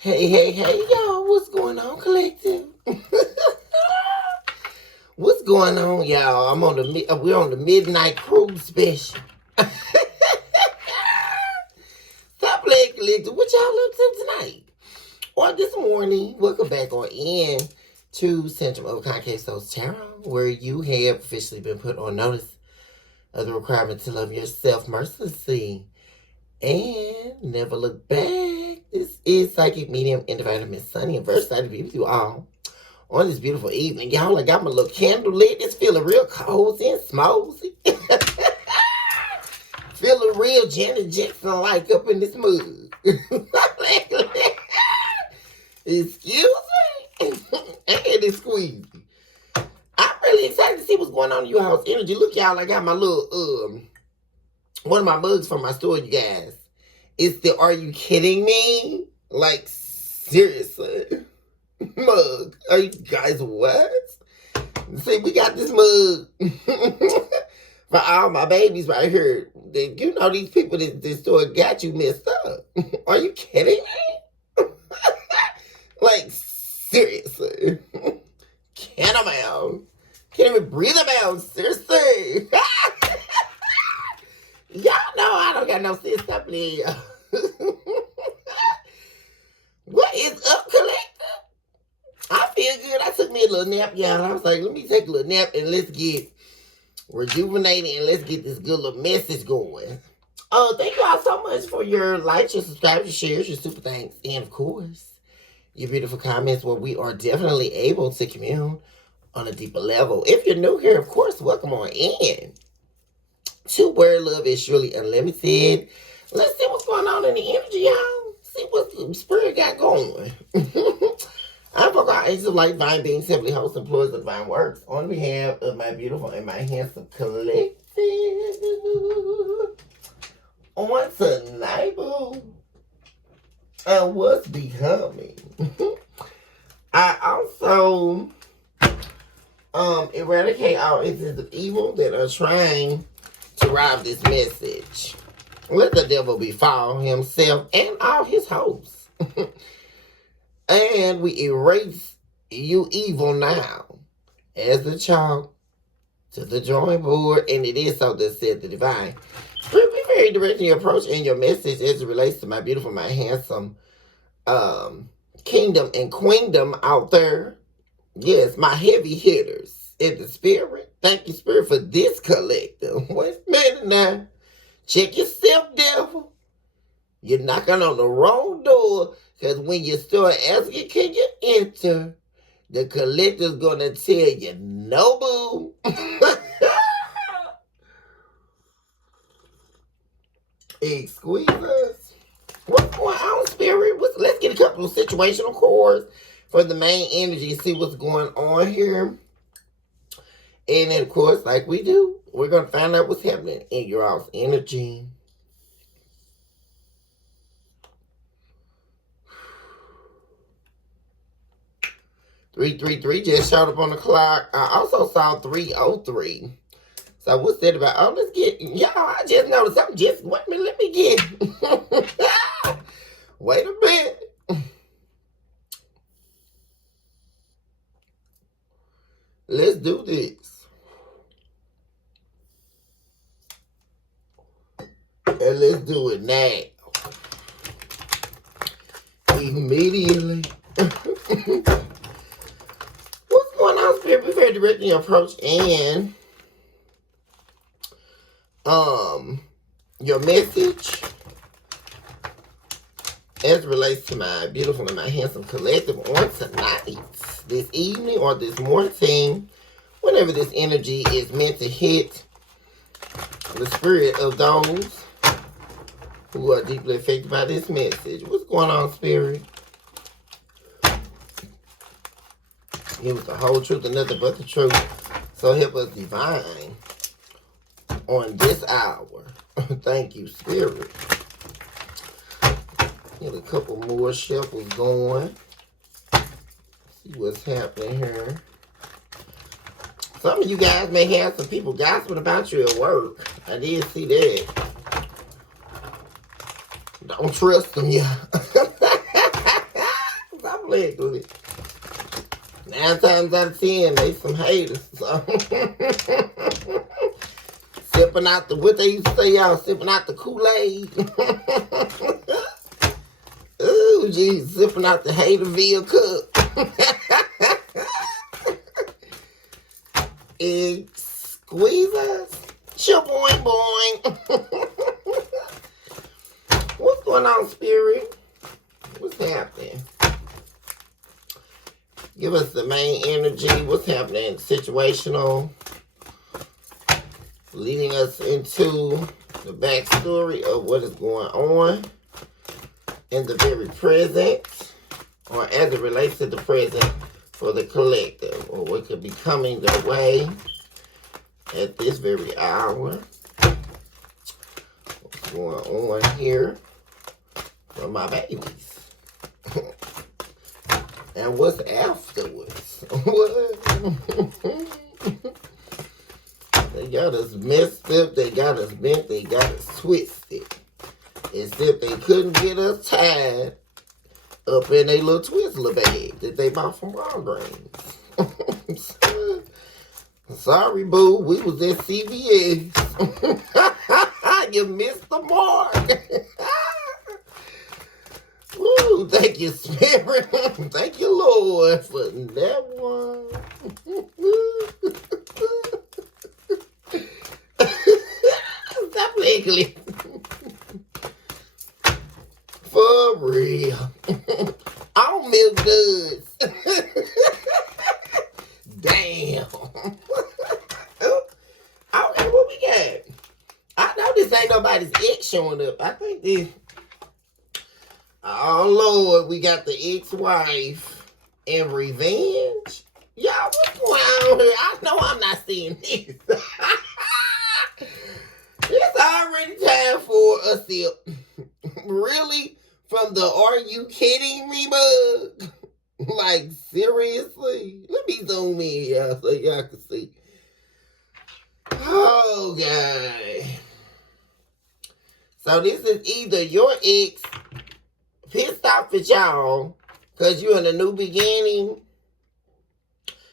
Hey, y'all. What's going on, collective? What's going on, y'all? We're on the midnight cruise special. Stop playing, collective. What y'all up to tonight? Or this morning? Welcome back on in to Central of Concave Tarot, where you have officially been put on notice of the requirement to love yourself mercilessly and never look back. This is Psychic Medium and Diviner Miss Sunny, and very excited to be with you all on this beautiful evening. Y'all, I got my little candle lit. It's feeling real cozy and smosey. Feeling real Janet Jackson-like up in this mug. Excuse me. And it's squeezy. I'm really excited to see what's going on in your house energy. Look, y'all, I got my little, one of my mugs from my store, you guys. It's the Are You Kidding Me? Like, seriously. Mug. Are you guys what? See, we got this mug for all my babies right here. You know these people that this store got you messed up. Are you kidding me? Like, seriously. Can't even breathe about. Seriously. Y'all know I don't got no sense up there. What is up, collector? I feel good. I took me a little nap, y'all. I was like, let me take a little nap and let's get rejuvenated and let's get this good little message going. Thank you all so much for your likes, your subscribes, your shares, your super thanks, and of course, your beautiful comments where we are definitely able to commune on a deeper level. If you're new here, of course, welcome on in to Where Love is Surely Unlimited. Let's see what's going on in the energy, y'all. See what the spirit got going. I invoke our angels of light, divine beings, heavenly hosts, employees of divine works, on behalf of my beautiful and my handsome collective. On tonight, boo. And what's becoming. I also eradicate all instances of evil that are trying to rob this message. Let the devil befall himself and all his hosts. And we erase you evil now as the child to the drawing board. And it is so that said the divine. Be very direct in your approach and your message as it relates to my beautiful, my handsome kingdom and queendom out there. Yes, my heavy hitters in the spirit. Thank you, spirit, for this collective. Wait a minute now. Check yourself, devil. You're knocking on the wrong door, because when you start asking, can you enter? The collector's going to tell you, no, boo. Exquisite. What's going on, spirit? Let's get a couple of situational cards for the main energy, see what's going on here. And then, of course, like we do, we're going to find out what's happening in your all's energy. "333" just showed up on the clock. I also saw 303. So what's that about? Oh, let's get, y'all, I just noticed something. Just, wait a minute, let me get. Wait a minute. Let's do this. And let's do it now. Immediately. What's going on, spirit? Be very direct in your approach and your message as it relates to my beautiful and my handsome collective on tonight, this evening, or this morning, whenever this energy is meant to hit the spirit of those who are deeply affected by this message. What's going on, spirit? Give us the whole truth and nothing but the truth. So help us divine on this hour. Thank you, spirit. Get a couple more shuffles going. See what's happening here. Some of you guys may have some people gossiping about you at work. I did see that. Don't trust them, yeah. collectively. 9 times out of 10, they some haters. So. Sipping out the, what they used to say, y'all, sipping out the Kool-Aid. Ooh, geez, sipping out the Haterville cup. Egg squeezers. Shaboing boing. What's going on, Spirit? What's happening? Give us the main energy. What's happening? Situational. Leading us into the backstory of what is going on in the very present, or as it relates to the present for the collective, or what could be coming their way at this very hour. What's going on here for my babies? And what's afterwards? What? They got us messed up, they got us bent, they got us twisted. Except they couldn't get us tied up in a little Twizzler bag that they bought from Walgreens. Sorry, boo, we was at CVS. You missed the mark. Woo, thank you, Spirit. Thank you, Lord, for that one. Stop wiggling. For real. All milk duds. Damn. Okay, what we got? I know this ain't nobody's ex showing up. I think this. Oh, Lord, we got the ex-wife in revenge. Y'all, what's going on here? I know I'm not seeing this. It's already time for a sip. Really? From the "Are you kidding me" mug? Like, seriously? Let me zoom in, y'all, so y'all can see. Oh, God. So this is either your ex pissed off at y'all because you're in a new beginning.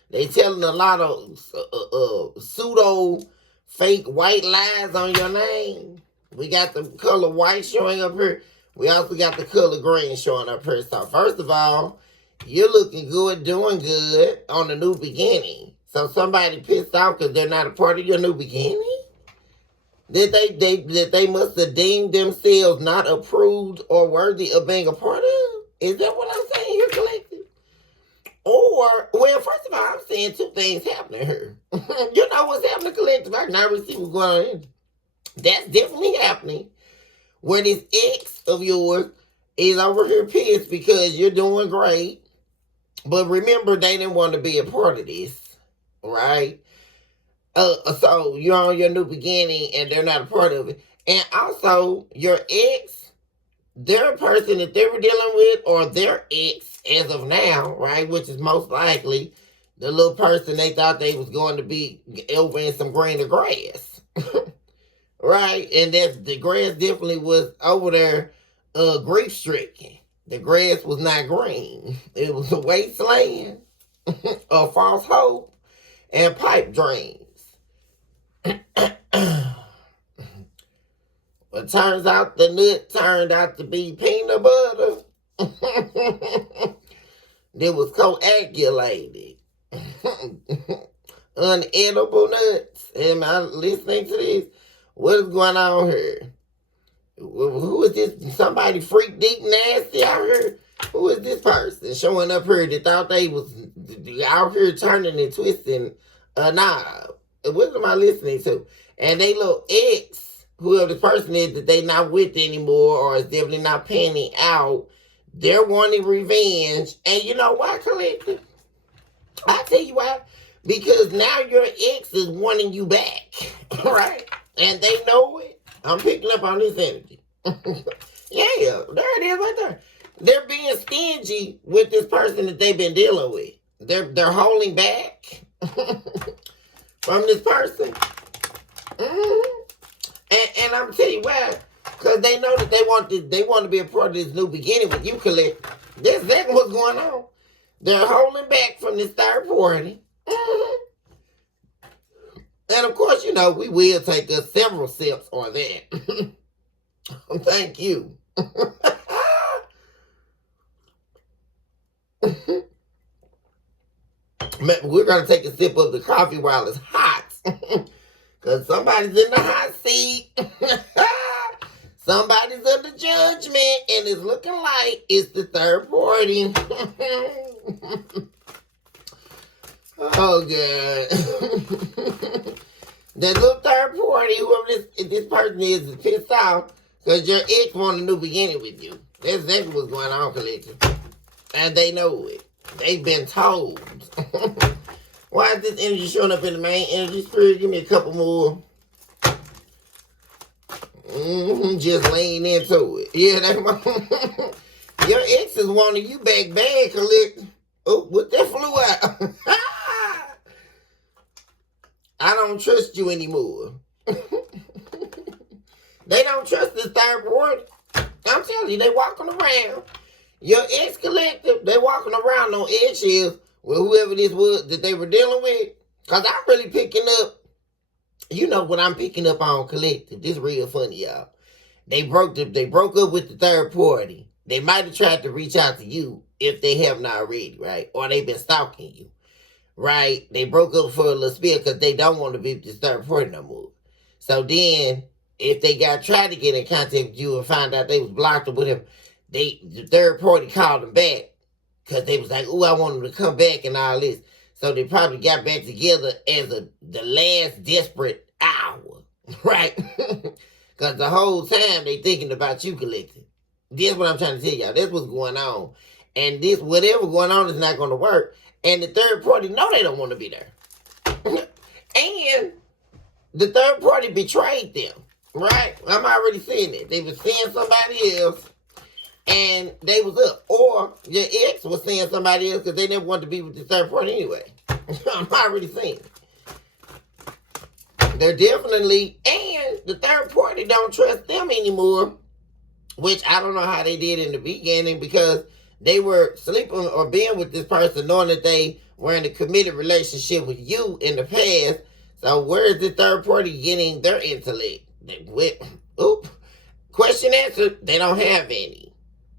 They telling a lot of pseudo fake white lies on your name. We got the color white showing up here. We also got the color green showing up here. So first of all, you're looking good, doing good on the new beginning. So somebody pissed off because they're not a part of your new beginning? That they must have deemed themselves not approved or worthy of being a part of? Is that what I'm saying here, collective? Or, well, first of all, I'm seeing two things happening here. You know what's happening, collective? I can already see what's going on. That's definitely happening. Where this ex of yours is over here pissed because you're doing great. But remember, they didn't want to be a part of this, right? So you're on your new beginning and they're not a part of it. And also, your ex, they're a person that they were dealing with, or their ex as of now, right? Which is most likely the little person they thought they was going to be over in some greener grass. Right? And that the grass definitely was over there grief-stricken. The grass was not green. It was a wasteland, a false hope, and pipe dreams. But turns out the nut turned out to be peanut butter. That was coagulated. Unedible nuts. Am I listening to this? What is going on here? Who is this? Somebody freak deep nasty out here? Who is this person showing up here that thought they was out here turning and twisting a knob? What am I listening to? And they little ex, whoever the person is that they not with anymore or is definitely not panning out, they're wanting revenge. And you know why, collective? I tell you why. Because now your ex is wanting you back, right? And they know it. I'm picking up on this energy. Yeah, there it is right there. They're being stingy with this person that they've been dealing with. They're holding back from this person. Mm-hmm. And I'm telling you why. Because they know that they want to be a part of this new beginning with you, collect. That's exactly what's going on. They're holding back from this third party. And of course, we will take us several steps on that. Thank you. We're going to take a sip of the coffee while it's hot. Because somebody's in the hot seat. Somebody's under judgment. And it's looking like it's the third party. Oh, God. That little third party, whoever this person is pissed off because your ex wanted a new beginning with you. That's exactly what's going on, collective. And they know it. They've been told. Why is this energy showing up in the main energy spirit? Give me a couple more. Just lean into it. Yeah, that's your ex is wanting you back bad, collective. Oh, what that flew out? I don't trust you anymore. They don't trust this third party. I'm telling you, they walking around. Your ex-collective, they walking around on eggshells with whoever this was that they were dealing with. Because I'm really picking up, what I'm picking up on, collective. This is real funny, y'all. They broke up with the third party. They might have tried to reach out to you if they haven't already, right? Or they've been stalking you. Right? They broke up for a little spell because they don't want to be with this third party no more. So then, if they tried to get in contact with you and find out they was blocked or whatever, the third party called them back because they was like, "Oh, I want them to come back and all this." So they probably got back together as the last desperate hour, right? Because the whole time they thinking about you, collective. This is what I'm trying to tell y'all. That's what's going on, and this whatever going on is not going to work. And the third party know they don't want to be there. And the third party betrayed them, right? I'm already seeing it. They were seeing somebody else, and they was up. Or your ex was seeing somebody else because they never wanted to be with the third party anyway. I'm already seeing it. They're definitely, and the third party don't trust them anymore, which I don't know how they did in the beginning because they were sleeping or being with this person knowing that they were in a committed relationship with you in the past. So where is the third party getting their intellect? Question answered, they don't have any.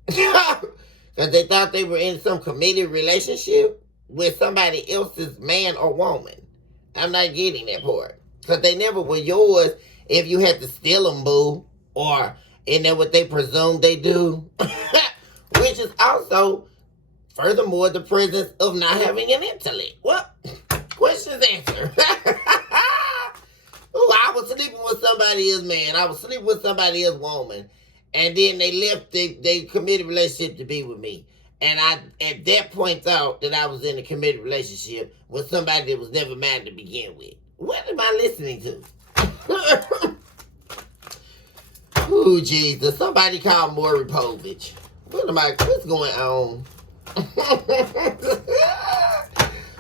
Because they thought they were in some committed relationship with somebody else's man or woman. I'm not getting that part. Because they never were yours if you had to steal them, boo. Or isn't that what they presume they do? Which is also, furthermore, the presence of not having an intellect. Well, questions answered. I was sleeping with somebody else, man. I was sleeping with somebody else, woman. And then they left, they committed relationship to be with me. And I, at that point, thought that I was in a committed relationship with somebody that was never mine to begin with. What am I listening to? Ooh, Jesus. Somebody call Maury Povich. What's going on?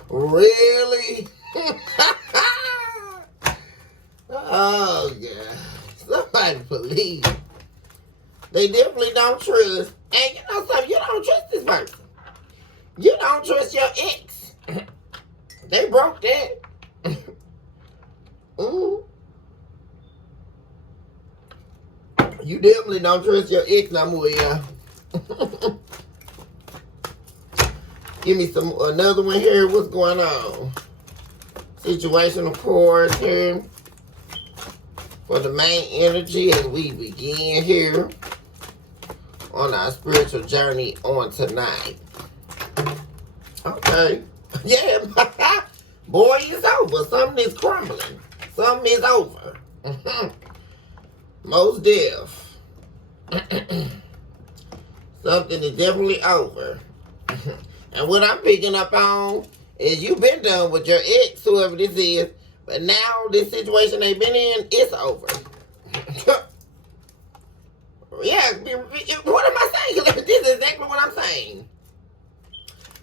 Really? Oh, God. Somebody please. They definitely don't trust. And you know something? You don't trust this person. You don't trust your ex. They broke that. You definitely don't trust your ex no more, yeah. Give me another one here. What's going on? Situational cards here for the main energy as we begin here on our spiritual journey on tonight. Okay. Yeah. Boy, it's over. Something is crumbling. Something is over. Most deaf. Something is definitely over. And what I'm picking up on is you've been done with your ex, whoever this is, but now this situation they've been in, it's over. Yeah, what am I saying? This is exactly what I'm saying.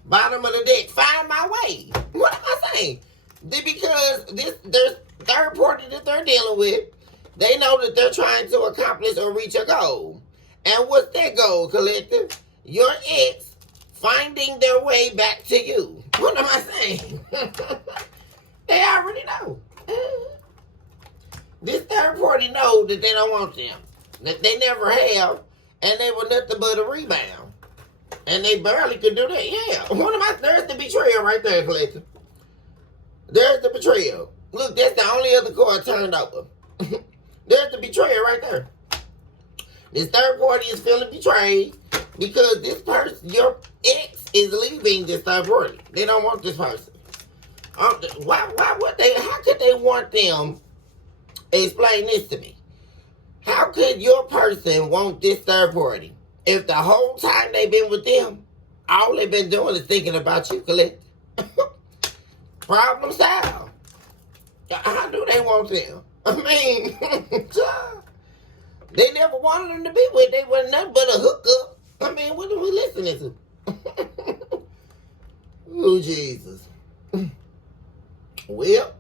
Bottom of the deck, find my way. What am I saying? Because there's third party that they're dealing with. They know that they're trying to accomplish or reach a goal. And what's that goal, collective? Your ex finding their way back to you. What am I saying? They already know. This third party know that they don't want them. That they never have, and they were nothing but a rebound. And they barely could do that. Yeah. There's the betrayal right there, collector. There's the betrayal. Look, that's the only other card turned over. There's the betrayal right there. This third party is feeling betrayed because this person, your ex, is leaving this third party. They don't want this person. Why would they? How could they want them? Explain this to me. How could your person want this third party if the whole time they've been with them, all they've been doing is thinking about you, collect? Problem solved. How do they want them? I mean, they never wanted them to be with. They wasn't nothing but a hookup. I mean, what are we listening to? Oh, Jesus. Well,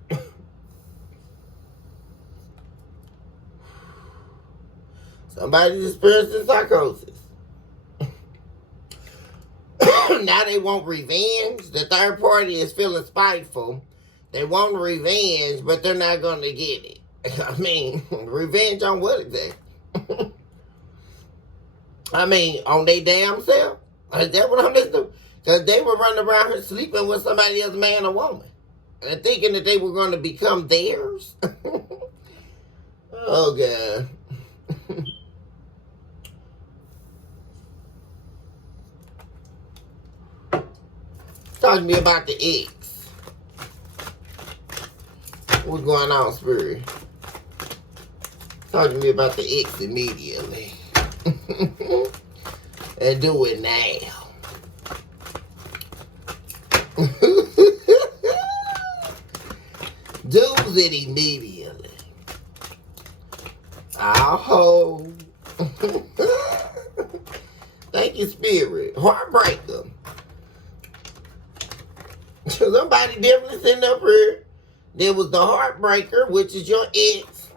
somebody's experiencing psychosis. Now they want revenge. The third party is feeling spiteful. They want revenge, but they're not going to get it. I mean, revenge on what exactly? I mean, on their damn self? Is that what I'm listening to? Because they were running around here sleeping with somebody else, man or woman, and thinking that they were going to become theirs. Oh, God. Talk to me about the ex. What's going on, Spirit? Talk to me about the ex immediately. And do it now. Do it immediately. I'll hold. Thank you, Spirit. Heartbreaker. Somebody definitely sitting up here. There was the heartbreaker, which is your ex.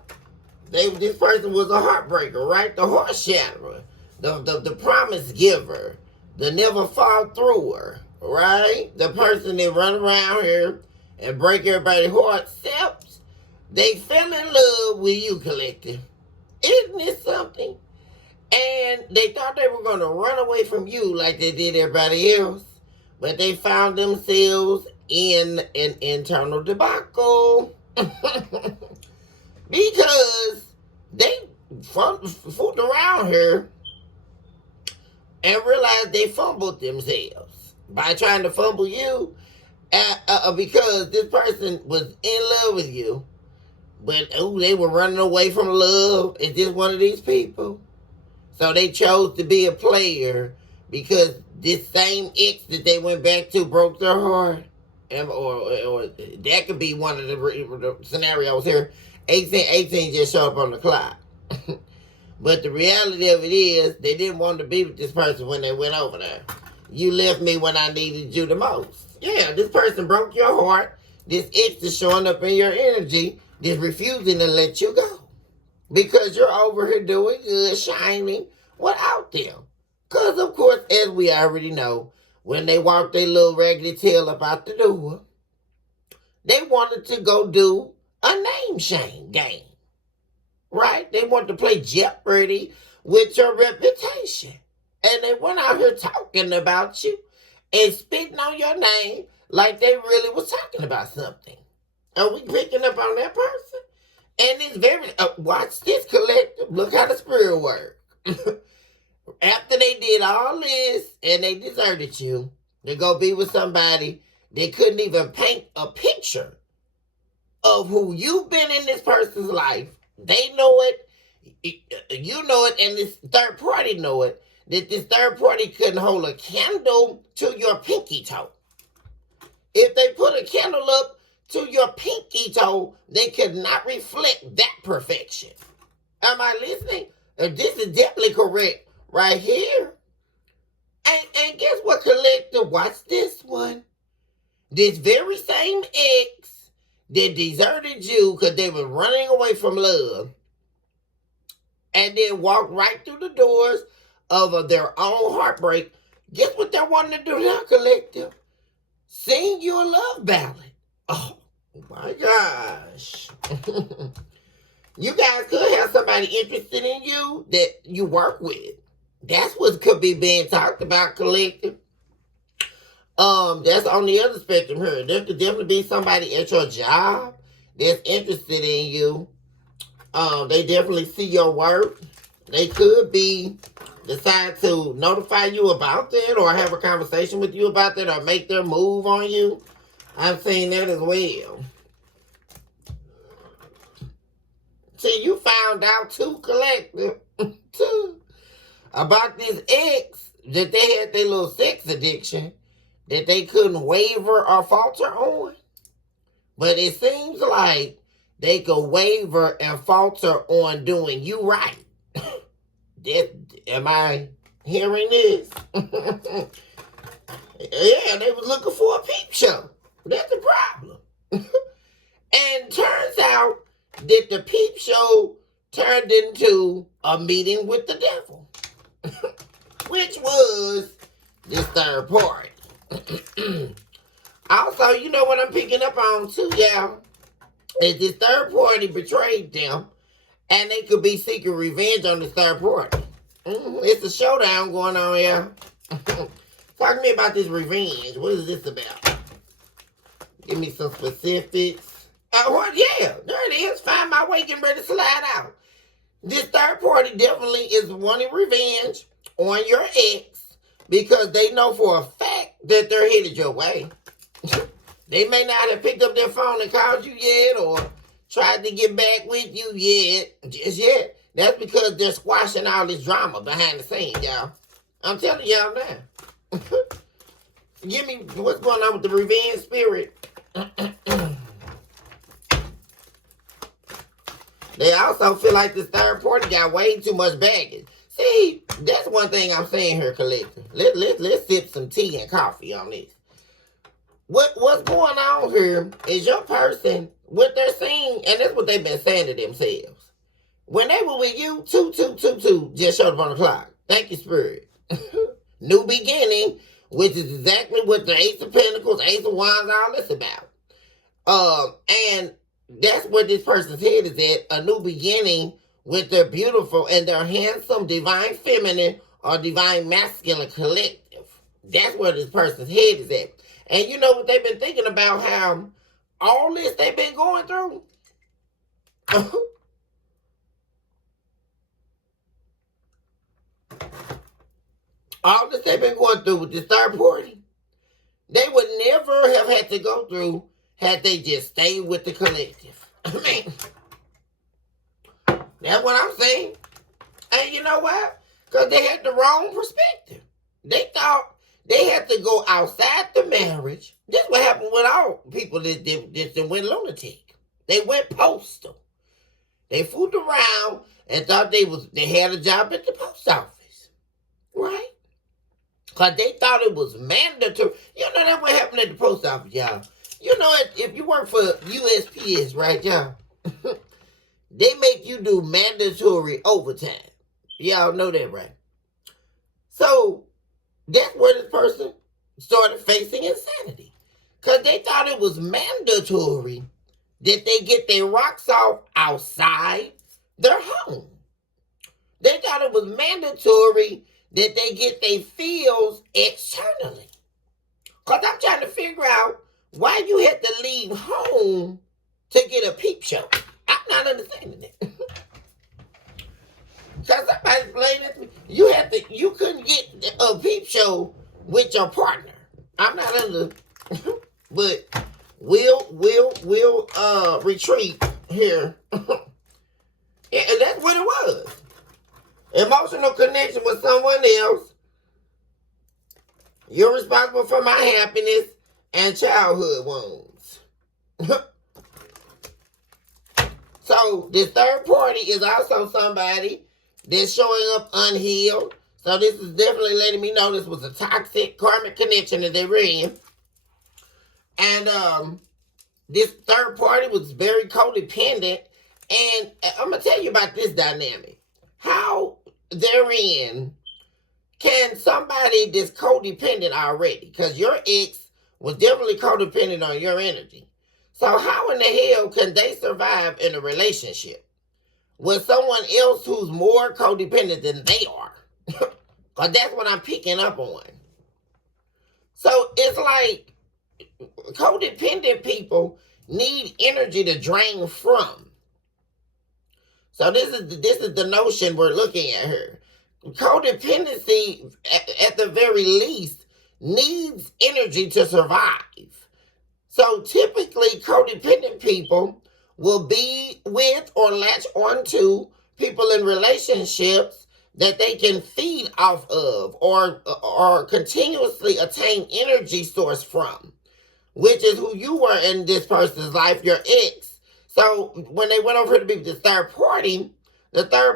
This person was a heartbreaker, right? The heart shatterer, the promise giver, the never fall througher, right? The person that run around here and break everybody's heart, except they fell in love with you, collective. Isn't this something? And they thought they were going to run away from you like they did everybody else. But they found themselves in an internal debacle. Because they fooled around here and realized they fumbled themselves by trying to fumble you because this person was in love with you. But they were running away from love. Is this one of these people? So they chose to be a player because this same ex that they went back to broke their heart. Or that could be one of the scenarios here. 18 just showed up on the clock. But the reality of it is, they didn't want to be with this person when they went over there. You left me when I needed you the most. Yeah, this person broke your heart. This ex is showing up in your energy. This refusing to let you go. Because you're over here doing good, shining without them. Because, of course, as we already know, when they walked their little raggedy tail up out the door, they wanted to go do a name shame game. Right? They wanted to play Jeopardy with your reputation. And they went out here talking about you and spitting on your name like they really was talking about something. Are we picking up on that person? And it's very, watch this, collective. Look how the spirit works. After they did all this and they deserted you, they go be with somebody, they couldn't even paint a picture of who you've been in this person's life. They know it, you know it, and this third party know it, that this third party couldn't hold a candle to your pinky toe. If they put a candle up to your pinky toe, they could not reflect that perfection. Am I listening? This is definitely correct. Right here. And guess what, collector? Watch this one. This very same ex that deserted you because they were running away from love and then walked right through the doors of their own heartbreak Guess what they're wanting to do now, collective? Sing you a love ballad. Oh my gosh. You guys could have somebody interested in you that you work with. That's what could be being talked about, collective. That's on the other spectrum here. There could definitely be somebody at your job that's interested in you. They definitely see your work. They could be decide to notify you about that or have a conversation with you about that or make their move on you. I've seen that as well. See, you found out too, collective, too, about this ex that they had their little sex addiction that they couldn't waver or falter on. But it seems like they could waver and falter on doing you right. Am I hearing this? Yeah, they was looking for a peep show. That's the problem. And turns out that the peep show turned into a meeting with the devil, which was this third party. Also, you know what I'm picking up on too, y'all, is this third party betrayed them, and they could be seeking revenge on this third party. It's a showdown going on here. Talk to me about this revenge. What is this about? Give me some specifics. Well, yeah, there it is. Find my way, getting ready to slide out. This third party definitely is wanting revenge on your ex because they know for a fact that they're headed your way. They may not have picked up their phone and called you yet or tried to get back with you just yet. That's because they're squashing all this drama behind the scenes, y'all. I'm telling y'all now. Give me what's going on with the revenge spirit. They also feel like this third party got way too much baggage. See, that's one thing I'm saying here, collective. Let's sip some tea and coffee on this. What's going on here is your person, what they're saying, and that's what they've been saying to themselves. When they were with you, 2222 just showed up on the clock. Thank you, Spirit. New beginning, which is exactly what the Ace of Pentacles, Ace of Wands, all this about. And that's where this person's head is at, a new beginning with their beautiful and their handsome divine feminine or divine masculine collective. That's where this person's head is at. And you know what they've been thinking about, how all this they've been going through? All this they've been going through with this third party, they would never have had to go through had they just stayed with the collective. I mean, that's what I'm saying. And you know what? Because they had the wrong perspective. They thought they had to go outside the marriage. This is what happened with all people that went lunatic. They went postal. They fooled around and thought they had a job at the post office. Right? Because they thought it was mandatory. You know that's what happened at the post office, y'all. You know, if you work for USPS, right, y'all? They make you do mandatory overtime. Y'all know that, right? So, that's where this person started facing insanity. Because they thought it was mandatory that they get their rocks off outside their home. They thought it was mandatory that they get their feels externally. Because I'm trying to figure out why you had to leave home to get a peep show. I'm not understanding it. Because somebody explained it to me. You couldn't get a peep show with your partner. I'm not under, but we'll retreat here. And that's what it was. Emotional connection with someone else. You're responsible for my happiness and childhood wounds. So this third party is also somebody that's showing up unhealed. So this is definitely letting me know this was a toxic karmic connection that they were in. And this third party was very codependent. And I'm going to tell you about this dynamic. How therein can somebody that's codependent already, because your ex was definitely codependent on your energy. So how in the hell can they survive in a relationship with someone else who's more codependent than they are? Because that's what I'm picking up on. So it's like codependent people need energy to drain from. So this is the notion we're looking at here. Codependency, at the very least, needs energy to survive. So typically, codependent people will be with or latch onto people in relationships that they can feed off of or continuously attain energy source from, which is who you were in this person's life, your ex. So when they went over to be with the third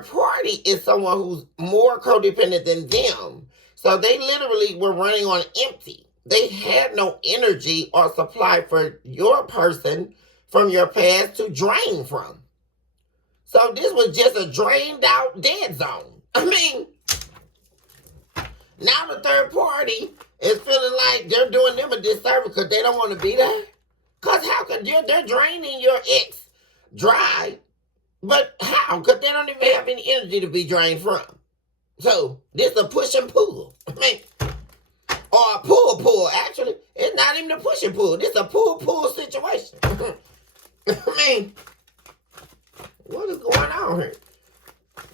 party is someone who's more codependent than them. So they literally were running on empty. They had no energy or supply for your person from your past to drain from. So this was just a drained out dead zone. I mean, now the third party is feeling like they're doing them a disservice because they don't want to be there. Because how could they're draining your ex dry, but how? Because they don't even have any energy to be drained from. So this is a push and pull. I mean, or a pull, actually. It's not even a push and pull. This is a pull situation. I mean, what is going on here?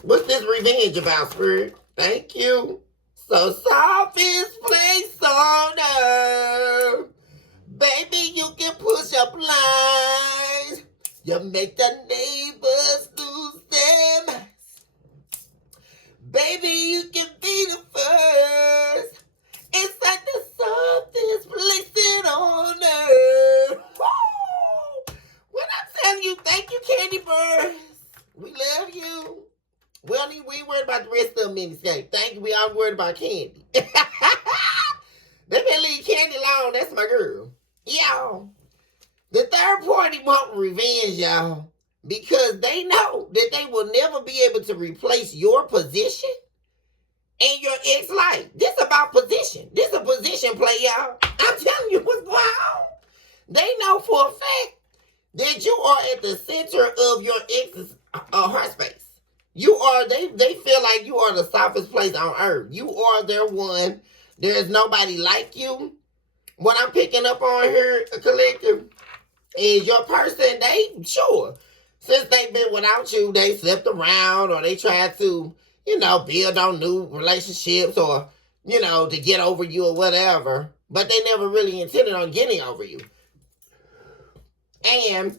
What's this revenge about, Spirit? Thank you. So softest place on earth. Baby, you can push up lines. You make the neighbors lose their minds. Baby, you can be the first. It's like the softest place on earth. Woo! When I'm telling you, thank you, Candy Birds. We love you. We ain't worried about the rest of them in this game. Thank you. We all worried about Candy. They better leave Candy alone. That's my girl. Y'all. The third party want revenge, y'all, because they know that they will never be able to replace your position in your ex life. This about position. This a position play, y'all. I'm telling you what's going on. They know for a fact that you are at the center of your ex's heart space. You are, they feel like you are the softest place on earth. You are their one. There's nobody like you. What I'm picking up on here, collective, is your person, since they've been without you, they slept around or they tried to, build on new relationships or, to get over you or whatever. But they never really intended on getting over you. And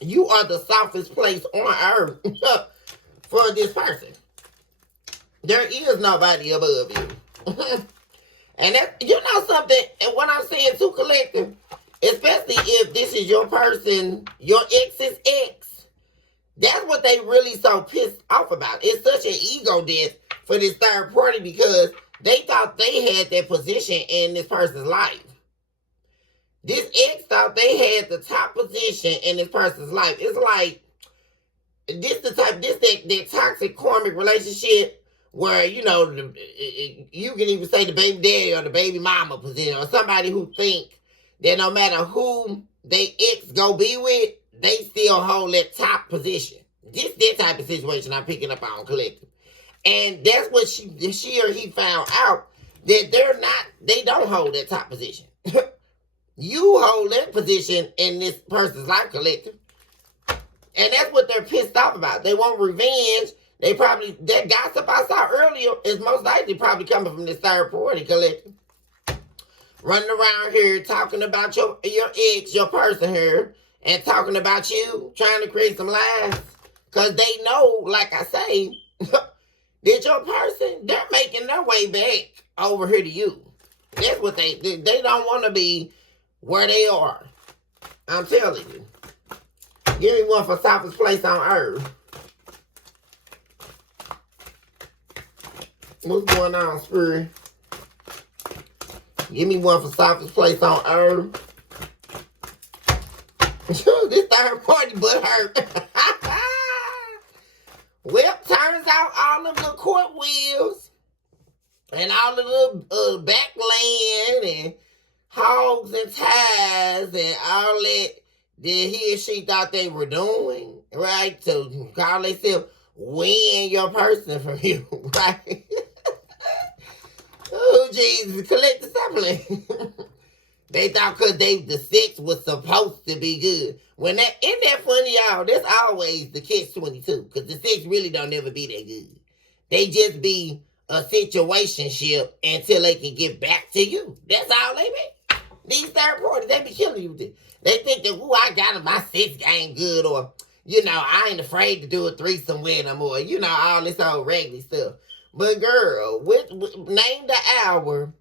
you are the softest place on earth for this person. There is nobody above you. And that, something, and what I'm saying too, collective, especially if this is your person, your ex's ex, that's what they really so pissed off about. It's such an ego death for this third party because they thought they had that position in this person's life. This ex thought they had the top position in this person's life. It's like, that toxic karmic relationship where, you can even say the baby daddy or the baby mama position or somebody who think that no matter who they ex go be with, they still hold that top position. That type of situation I'm picking up on, collective. And that's what she or he found out, that they don't hold that top position. You hold that position in this person's life, collective. And that's what they're pissed off about. They want revenge. That gossip I saw earlier is most likely probably coming from this third party, collective. Running around here talking about your ex, your person here, and talking about you, trying to create some lies. Because they know, like I say, that your person, they're making their way back over here to you. That's what they don't want to be where they are. I'm telling you. Give me one for softest place on earth. What's going on, Spirit? Give me one for softest place on earth. This third party butt hurt. Well, turns out all of the court wheels and all the little backland and hogs and ties and all that he or she thought they were doing, right? To call themselves win your person from you, right? Oh, Jesus, collect the supplement. They thought because the sex was supposed to be good. When that isn't that funny, y'all? That's always the catch-22, because the sex really don't ever be that good. They just be a situationship until they can get back to you. That's all they be. These third parties, they be killing you with it. They think that, ooh, I got my sex game good, or, I ain't afraid to do a threesome with them, or, all this old regular stuff. But girl, name the hour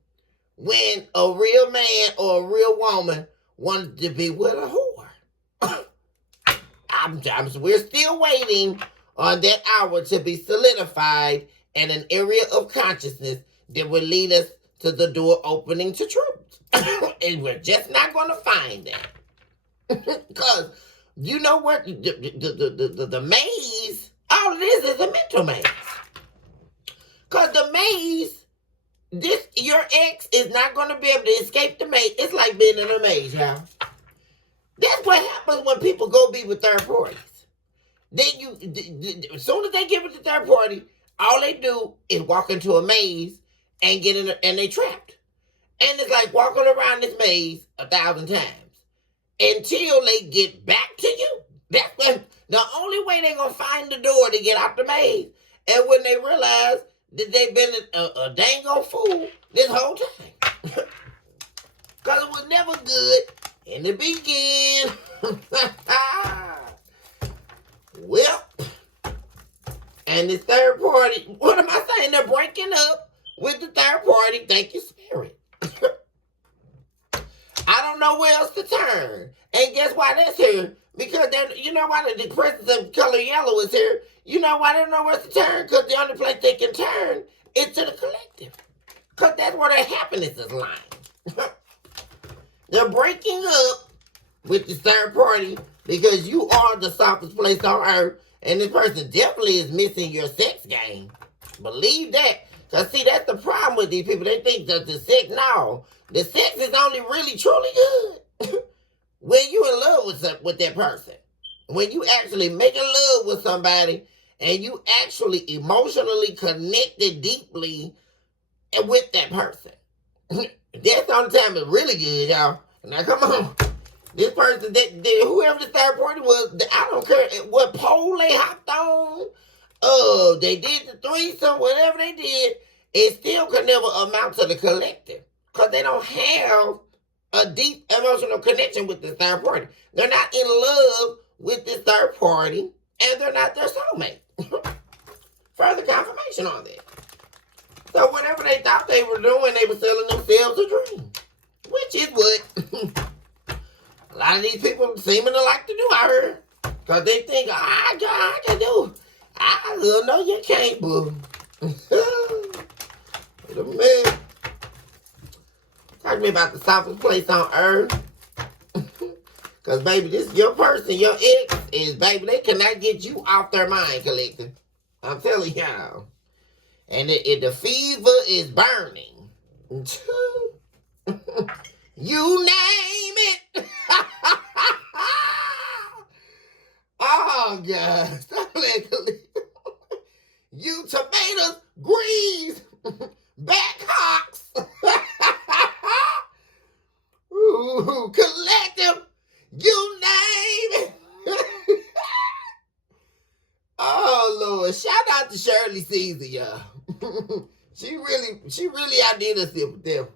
when a real man or a real woman wanted to be with a whore. We're still waiting on that hour to be solidified in an area of consciousness that will lead us to the door opening to truth. And we're just not going to find that. Because you know what? The maze, all it is a mental maze. Because the maze, your ex is not going to be able to escape the maze. It's like being in a maze, y'all. That's what happens when people go be with third parties. As soon as they get with the third party, all they do is walk into a maze and get in, and they trapped. And it's like walking around this maze 1,000 times until they get back to you. That's when the only way they're gonna find the door to get out the maze. And when they realize that they've been a dang old fool this whole time. Because it was never good in the beginning. Well, and the third party, what am I saying? They're breaking up with the third party. Thank you, Spirit. I don't know where else to turn. And guess why that's here? Because you know why the presence of color yellow is here? You know why they don't know where to turn? Because the only place they can turn is to the collective. Because that's where their happiness is lying. They're breaking up with the third party because you are the softest place on earth, and this person definitely is missing your sex game. Believe that. Because, see, that's the problem with these people. They think that the sex is only really, truly good when you're in love with that person. When you actually make love with somebody and you actually emotionally connected deeply with that person. That's the only time it's really good, y'all. Now, come on. This person, whoever the third party was, I don't care what pole they hopped on, they did the threesome, whatever they did, it still could never amount to the collective. Because they don't have a deep emotional connection with this third party. They're not in love with this third party, and they're not their soulmate. Further confirmation on that. So whatever they thought they were doing, they were selling themselves a dream. Which is what a lot of these people seeming to like to do, I heard. Because they think, I can do. I will know you can't, boo. Wait a minute. Talk to me about the softest place on earth. Because, baby, this is your person, your ex is, baby, they cannot get you off their mind, collective. I'm telling y'all. And the fever is burning. You name it. Oh, God. Stop letting you tomatoes, greens, back hocks. Ooh, collective. You name it. Oh, Lord. Shout out to Shirley Caesar, y'all. She really outdid herself with them.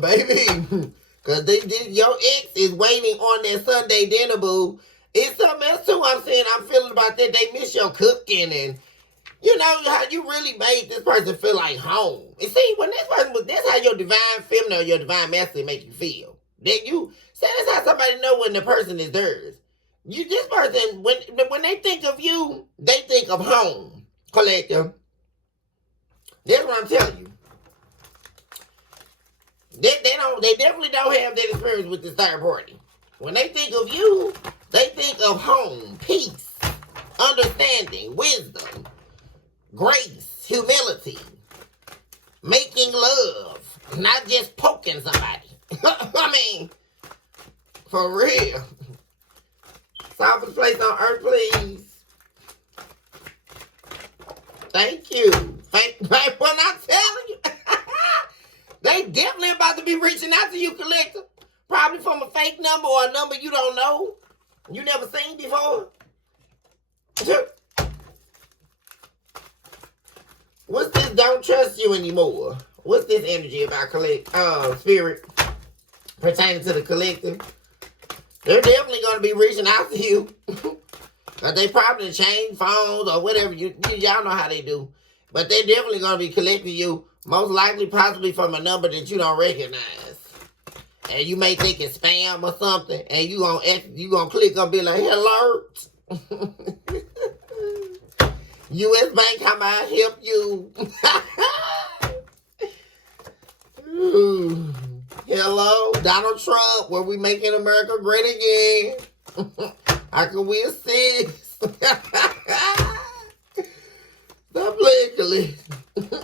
Baby, because your ex is waiting on that Sunday dinner, boo. It's something else, too, I'm feeling about that. They miss your cooking, and you know how you really made this person feel like home. And see, when this person was, that's how your divine feminine or your divine masculine make you feel. That you, see, that's how somebody know when the person is theirs. This person, when they think of you, they think of home, collective. That's what I'm telling you. They definitely don't have that experience with this third party. When they think of you, they think of home, peace, understanding, wisdom. grace, humility, making love, not just poking somebody. I mean, for real. Softest place on earth, please. Thank you. When I'm telling you, they definitely about to be reaching out to you, collector. Probably from a fake number or a number you don't know. You never seen before. What's this? Don't trust you anymore. What's this energy about spirit pertaining to the collective? They're definitely going to be reaching out to you. But they probably change phones or whatever. Y'all know how they do. But they're definitely going to be collecting you, most likely possibly from a number that you don't recognize. And you may think it's spam or something. And you gonna click on be like, hello. U.S. Bank, how may I help you? Hello, Donald Trump, were we making America great again? How can we assist? Stop playing, Khalid.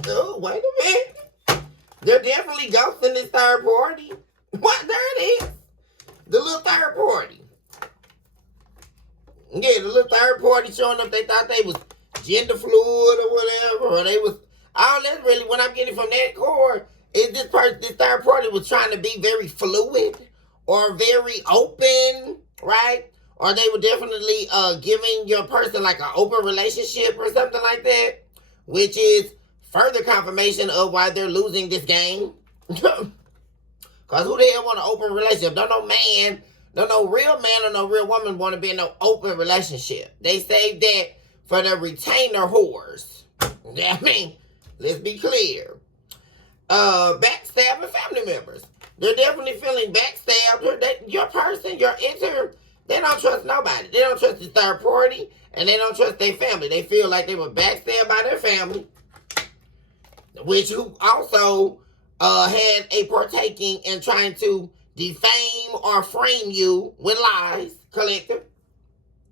Oh, wait a minute. They're definitely ghosting this third party. What? There it is. The little third party. Yeah, the little third party showing up. They thought they was gender fluid or whatever. Or they was... All that's really what I'm getting from that core is this third party was trying to be very fluid or very open, right? Or they were definitely giving your person like an open relationship or something like that, which is further confirmation of why they're losing this game. Because who the hell want an open relationship? Don't no man, no real man or no real woman want to be in no open relationship. They save that for the retainer whores. I mean, let's be clear. Backstabbing family members. They're definitely feeling backstabbed. Your person, your intern, they don't trust nobody. They don't trust the third party, and they don't trust their family. They feel like they were backstabbed by their family, which who also had a partaking in trying to defame or frame you with lies, collective.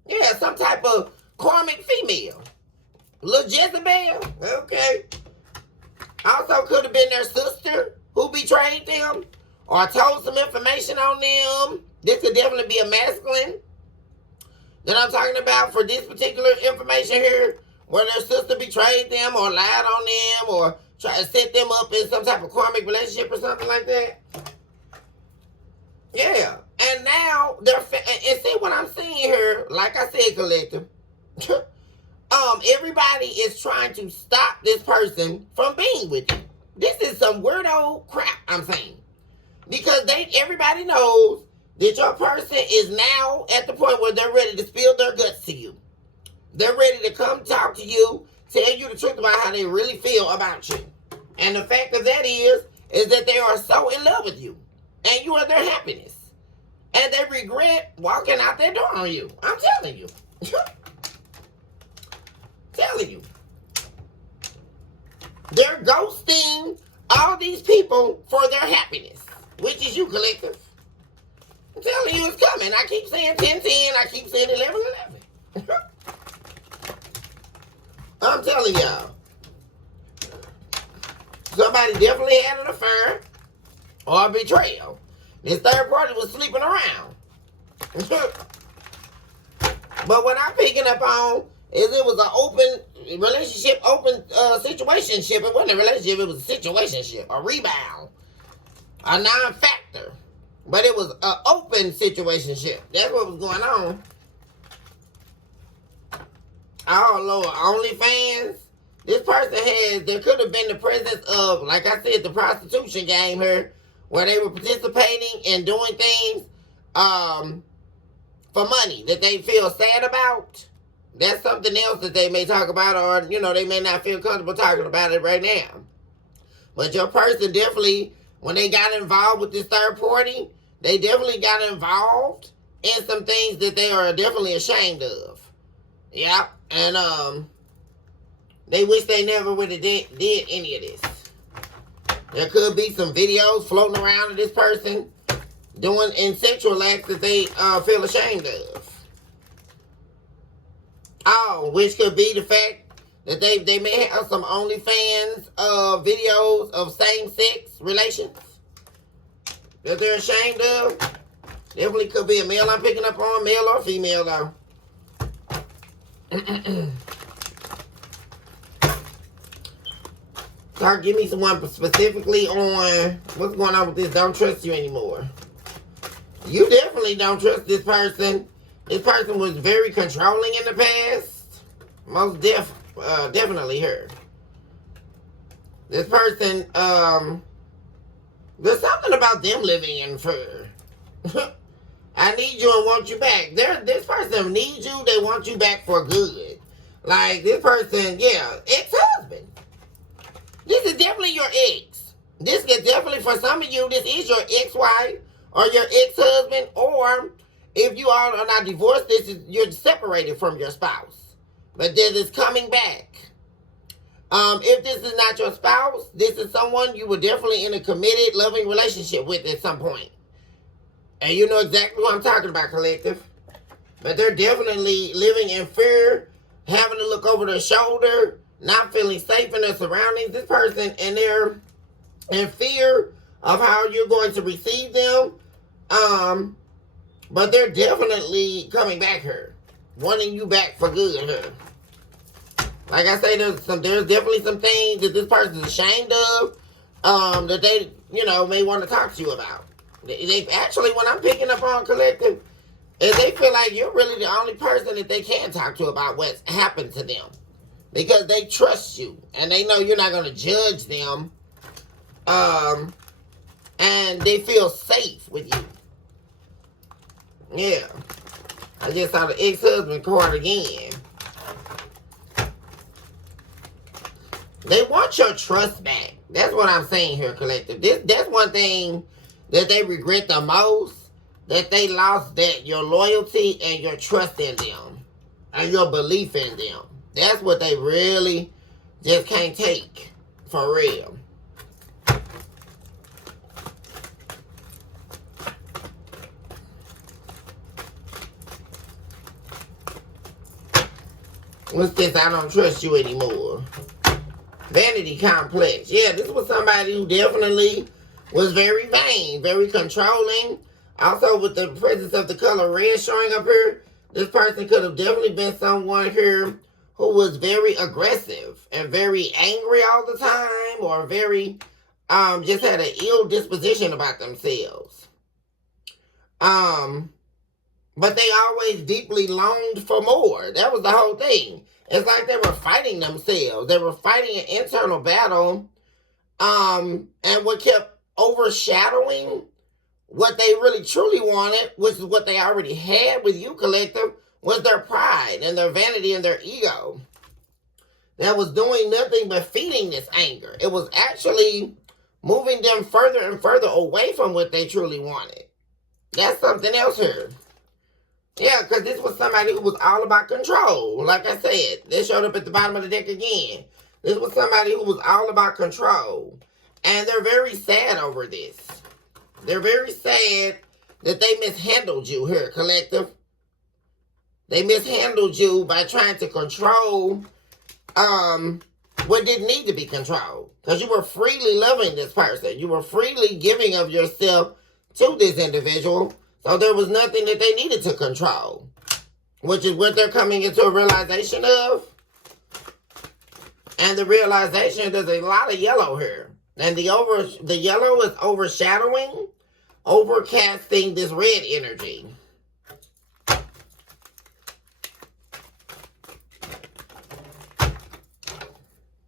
Yeah, some type of karmic female. Little Jezebel. Okay. Also could have been their sister who betrayed them or told some information on them. This could definitely be a masculine that I'm talking about for this particular information here, where their sister betrayed them or lied on them or tried to set them up in some type of karmic relationship or something like that. Yeah. And now they're and see what I'm seeing here, like I said, collective. Everybody is trying to stop this person from being with you. This is some weirdo crap I'm saying. Because everybody knows that your person is now at the point where they're ready to spill their guts to you. They're ready to come talk to you, tell you the truth about how they really feel about you. And the fact of that is that they are so in love with you. And you are their happiness. And they regret walking out their door on you. I'm telling you. Telling you. They're ghosting all these people for their happiness. Which is you, collective. I'm telling you it's coming. I keep saying 10-10. I keep saying 11-11. I'm telling y'all. Somebody definitely had an affair or a betrayal. This third party was sleeping around. But what I'm picking up on is it was an open relationship, situationship. It wasn't a relationship, it was a situationship, a rebound, a non-factor. But it was an open situationship. That's what was going on. Oh, Lord, OnlyFans. This person there could have been the presence of, like I said, the prostitution game here, where they were participating and doing things for money that they feel sad about. That's something else that they may talk about, or, they may not feel comfortable talking about it right now. But your person definitely, when they got involved with this third party, they definitely got involved in some things that they are definitely ashamed of. Yeah, and they wish they never would have did any of this. There could be some videos floating around of this person doing sexual acts that they feel ashamed of. Oh, which could be the fact That they may have some OnlyFans videos of same-sex relations that they're ashamed of. Definitely could be a male I'm picking up on, male or female though. So give me someone specifically on what's going on with this. Don't trust you anymore. You definitely don't trust this person. This person was very controlling in the past. Most definitely her. This person, there's something about them living in fear. I need you and want you back. This person needs you. They want you back for good. Like this person, yeah, ex-husband. This is definitely your ex. This is definitely, for some of you, this is your ex-wife or your ex-husband, or if you all are not divorced, you're separated from your spouse. But this is coming back. If this is not your spouse, this is someone you were definitely in a committed, loving relationship with at some point. And you know exactly what I'm talking about, collective. But they're definitely living in fear, having to look over their shoulder, not feeling safe in their surroundings. This person, and they're in fear of how you're going to receive them. But they're definitely coming back here, wanting you back for good here. Like I say, there's definitely some things that this person's ashamed of, that they, may want to talk to you about. They actually, when I'm picking up on collective, is they feel like you're really the only person that they can talk to about what's happened to them. Because they trust you, and they know you're not going to judge them, and they feel safe with you. Yeah. I just saw the ex-husband card again. They want your trust back. That's what I'm saying here, collective. That's one thing that they regret the most, that they lost your loyalty and your trust in them, and your belief in them. That's what they really just can't take, for real. What's this? I don't trust you anymore. Vanity complex. Yeah, this was somebody who definitely was very vain, very controlling. Also, with the presence of the color red showing up here, this person could have definitely been someone here who was very aggressive and very angry all the time, or very, just had an ill disposition about themselves. But they always deeply longed for more. That was the whole thing. It's like they were fighting themselves. They were fighting an internal battle. And what kept overshadowing what they really truly wanted, which is what they already had with you, collective, was their pride and their vanity and their ego. That was doing nothing but feeding this anger. It was actually moving them further and further away from what they truly wanted. That's something else here. Yeah, because this was somebody who was all about control. Like I said, they showed up at the bottom of the deck again. This was somebody who was all about control. And they're very sad over this. They're very sad that they mishandled you here, collective. They mishandled you by trying to control what didn't need to be controlled. Because you were freely loving this person. You were freely giving of yourself to this individual. So there was nothing that they needed to control, which is what they're coming into a realization of. And the realization, there's a lot of yellow here. And the yellow is overshadowing, overcasting this red energy.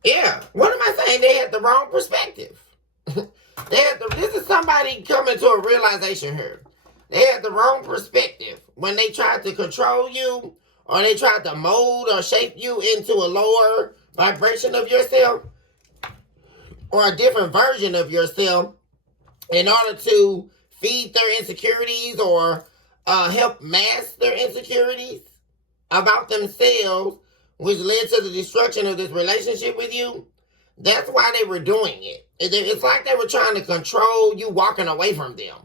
Yeah, what am I saying? They had the wrong perspective. This is somebody coming to a realization here. They had the wrong perspective when they tried to control you, or they tried to mold or shape you into a lower vibration of yourself, or a different version of yourself, in order to feed their insecurities or help mask their insecurities about themselves, which led to the destruction of this relationship with you. That's why they were doing it. It's like they were trying to control you walking away from them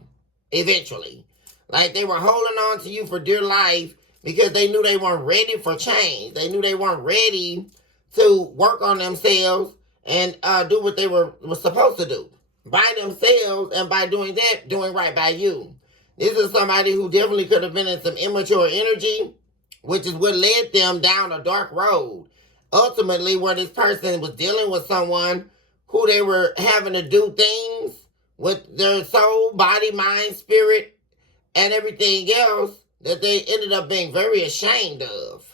eventually. Like they were holding on to you for dear life because they knew they weren't ready for change. They knew they weren't ready to work on themselves and do what they were supposed to do by themselves, and by doing that, doing right by you. This is somebody who definitely could have been in some immature energy, which is what led them down a dark road. Ultimately, where this person was dealing with someone who they were having to do things with their soul, body, mind, spirit, and everything else that they ended up being very ashamed of.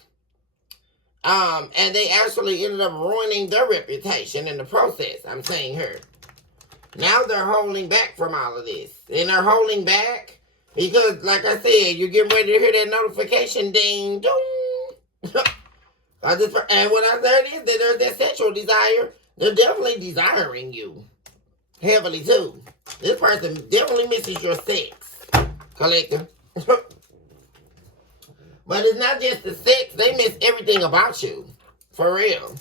And they actually ended up ruining their reputation in the process, I'm saying here. Now they're holding back from all of this. And they're holding back because, like I said, you're getting ready to hear that notification ding, dong. And what I said is that there's that sexual desire. They're definitely desiring you heavily, too. This person definitely misses your sex, collector. But it's not just the sex. They miss everything about you. For real.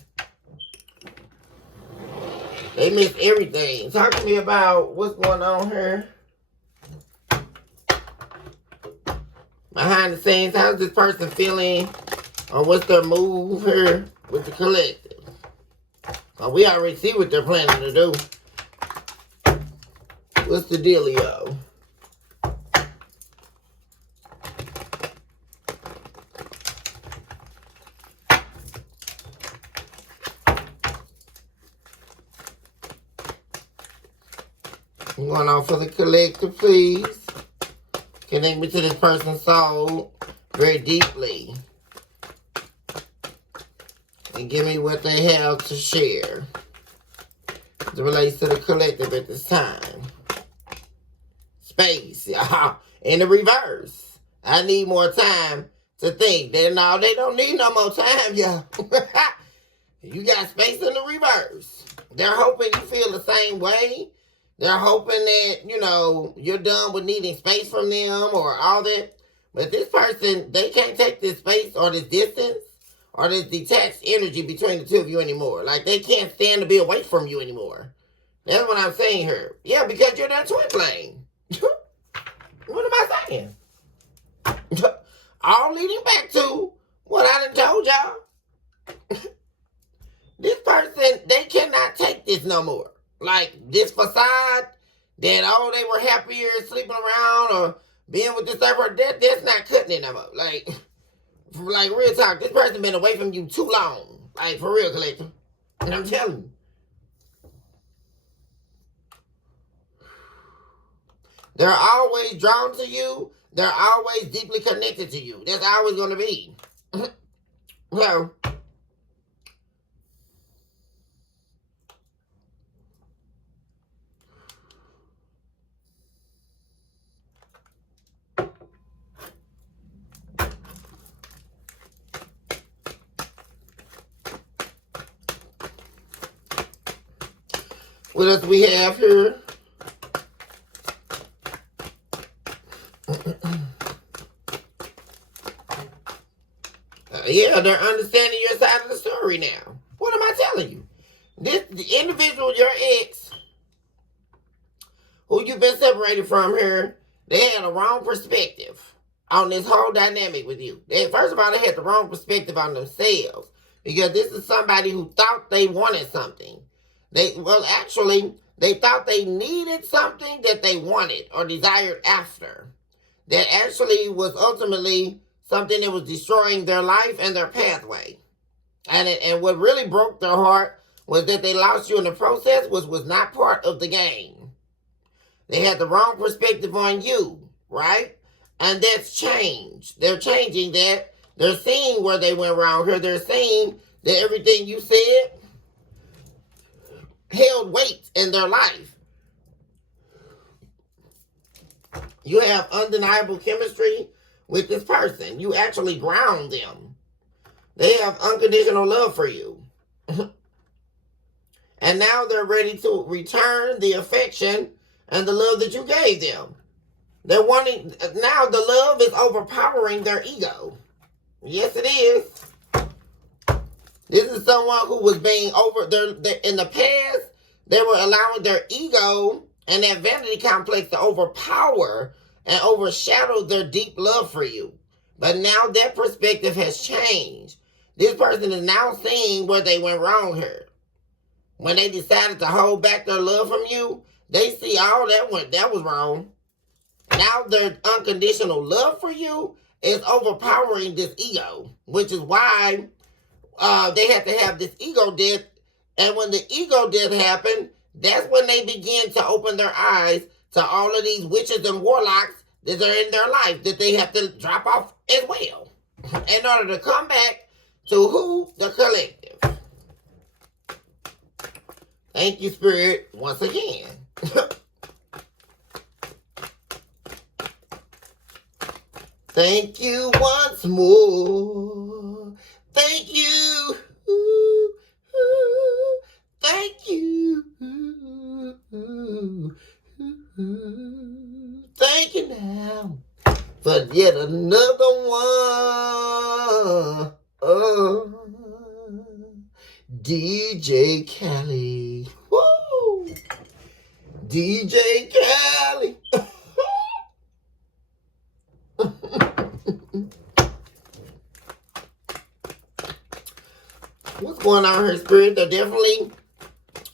They miss everything. Talk to me about what's going on here. Behind the scenes, how's this person feeling? Or what's their move here with the collective? We already see what they're planning to do. What's the dealio? What's going on for the collective, please? Connect me to this person's soul very deeply. And give me what they have to share as it relates to the collective at this time. Space, y'all. In the reverse. I need more time to think. No, they don't need no more time, y'all. You got space in the reverse. They're hoping you feel the same way. They're hoping that, you're done with needing space from them or all that. But this person, they can't take this space or this distance or this detached energy between the two of you anymore. Like, they can't stand to be away from you anymore. That's what I'm saying here. Yeah, because you're their twin flame. What am I saying? All leading back to what I done told y'all. This person, they cannot take this no more. Like, this facade that, they were happier sleeping around or being with this other, that's not cutting it no more. Like, real talk, this person been away from you too long. Like, for real, collector. And I'm telling you. They're always drawn to you. They're always deeply connected to you. That's always going to be. So, what else do we have here? Yeah, they're understanding your side of the story now. What am I telling you? The individual, your ex, who you've been separated from here, they had a wrong perspective on this whole dynamic with you. First of all, they had the wrong perspective on themselves. Because this is somebody who thought they wanted something. They thought they needed something that they wanted or desired after. That actually was ultimately something that was destroying their life and their pathway. And what really broke their heart was that they lost you in the process, was not part of the game. They had the wrong perspective on you, right? And that's changed. They're changing that. They're seeing where they went wrong here. They're seeing that everything you said held weight in their life. You have undeniable chemistry with this person. You actually ground them. They have unconditional love for you. And now they're ready to return the affection and the love that you gave them. They're wanting, now the love is overpowering their ego. Yes, it is. This is someone who was being in the past, they were allowing their ego and that vanity complex to overpower and overshadow their deep love for you. But now that perspective has changed. This person is now seeing where they went wrong here. When they decided to hold back their love from you, they see all that was wrong. Now their unconditional love for you is overpowering this ego, which is why they have to have this ego death. And when the ego death happened, that's when they begin to open their eyes to all of these witches and warlocks that are in their life that they have to drop off as well in order to come back to who? The collective. Thank you, Spirit, once again. Thank you once more. Thank you. Thank you. Thank you now for yet another one. DJ Cali. Woo! DJ Cali. What's going on here, Spirit? They're definitely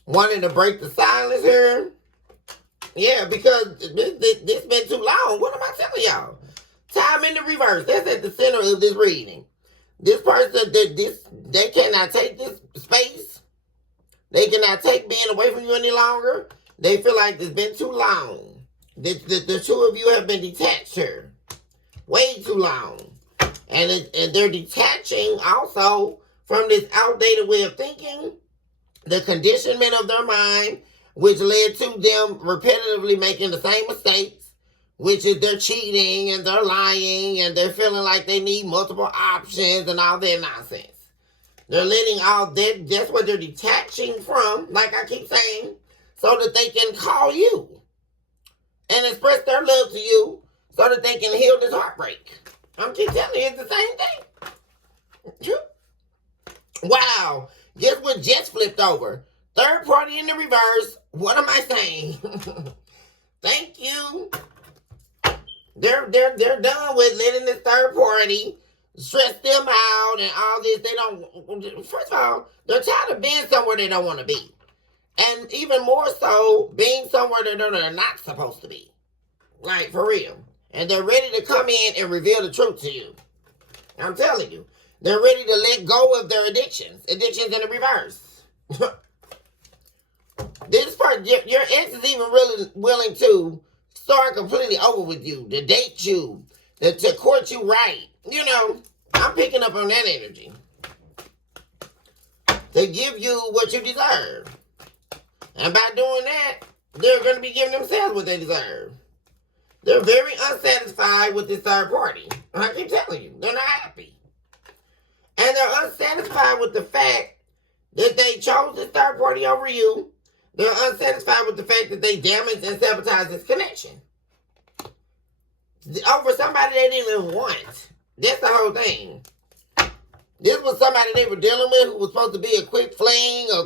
wanting to break the silence here. Yeah, because this been too long. What am I telling y'all? Time in the reverse. That's at the center of this reading. This person, they cannot take this space. They cannot take being away from you any longer. They feel like it's been too long. The two of you have been detached here. Way too long. And they're detaching also from this outdated way of thinking, the conditionment of their mind, which led to them repetitively making the same mistakes, which is they're cheating and they're lying and they're feeling like they need multiple options and all that nonsense. They're letting all that, that's what they're detaching from, like I keep saying, so that they can call you and express their love to you so that they can heal this heartbreak. I'm keep telling you, it's the same thing. Wow. Guess what just flipped over? Third party in the reverse. What am I saying? Thank you. They're done with letting this third party stress them out and all this. They don't, first of all, they're tired of being somewhere they don't want to be. And even more so, being somewhere that they're not supposed to be. Like, for real. And they're ready to come in and reveal the truth to you. I'm telling you. They're ready to let go of their addictions. Addictions in the reverse. This part, your ex is even really willing to start completely over with you, to date you, to court you right. You know, I'm picking up on that energy. To give you what you deserve. And by doing that, they're going to be giving themselves what they deserve. They're very unsatisfied with this third party. I keep telling you, they're not happy. And they're unsatisfied with the fact that they chose this third party over you. They're unsatisfied with the fact that they damaged and sabotaged this connection. Over somebody they didn't even want. That's the whole thing. This was somebody they were dealing with who was supposed to be a quick fling, a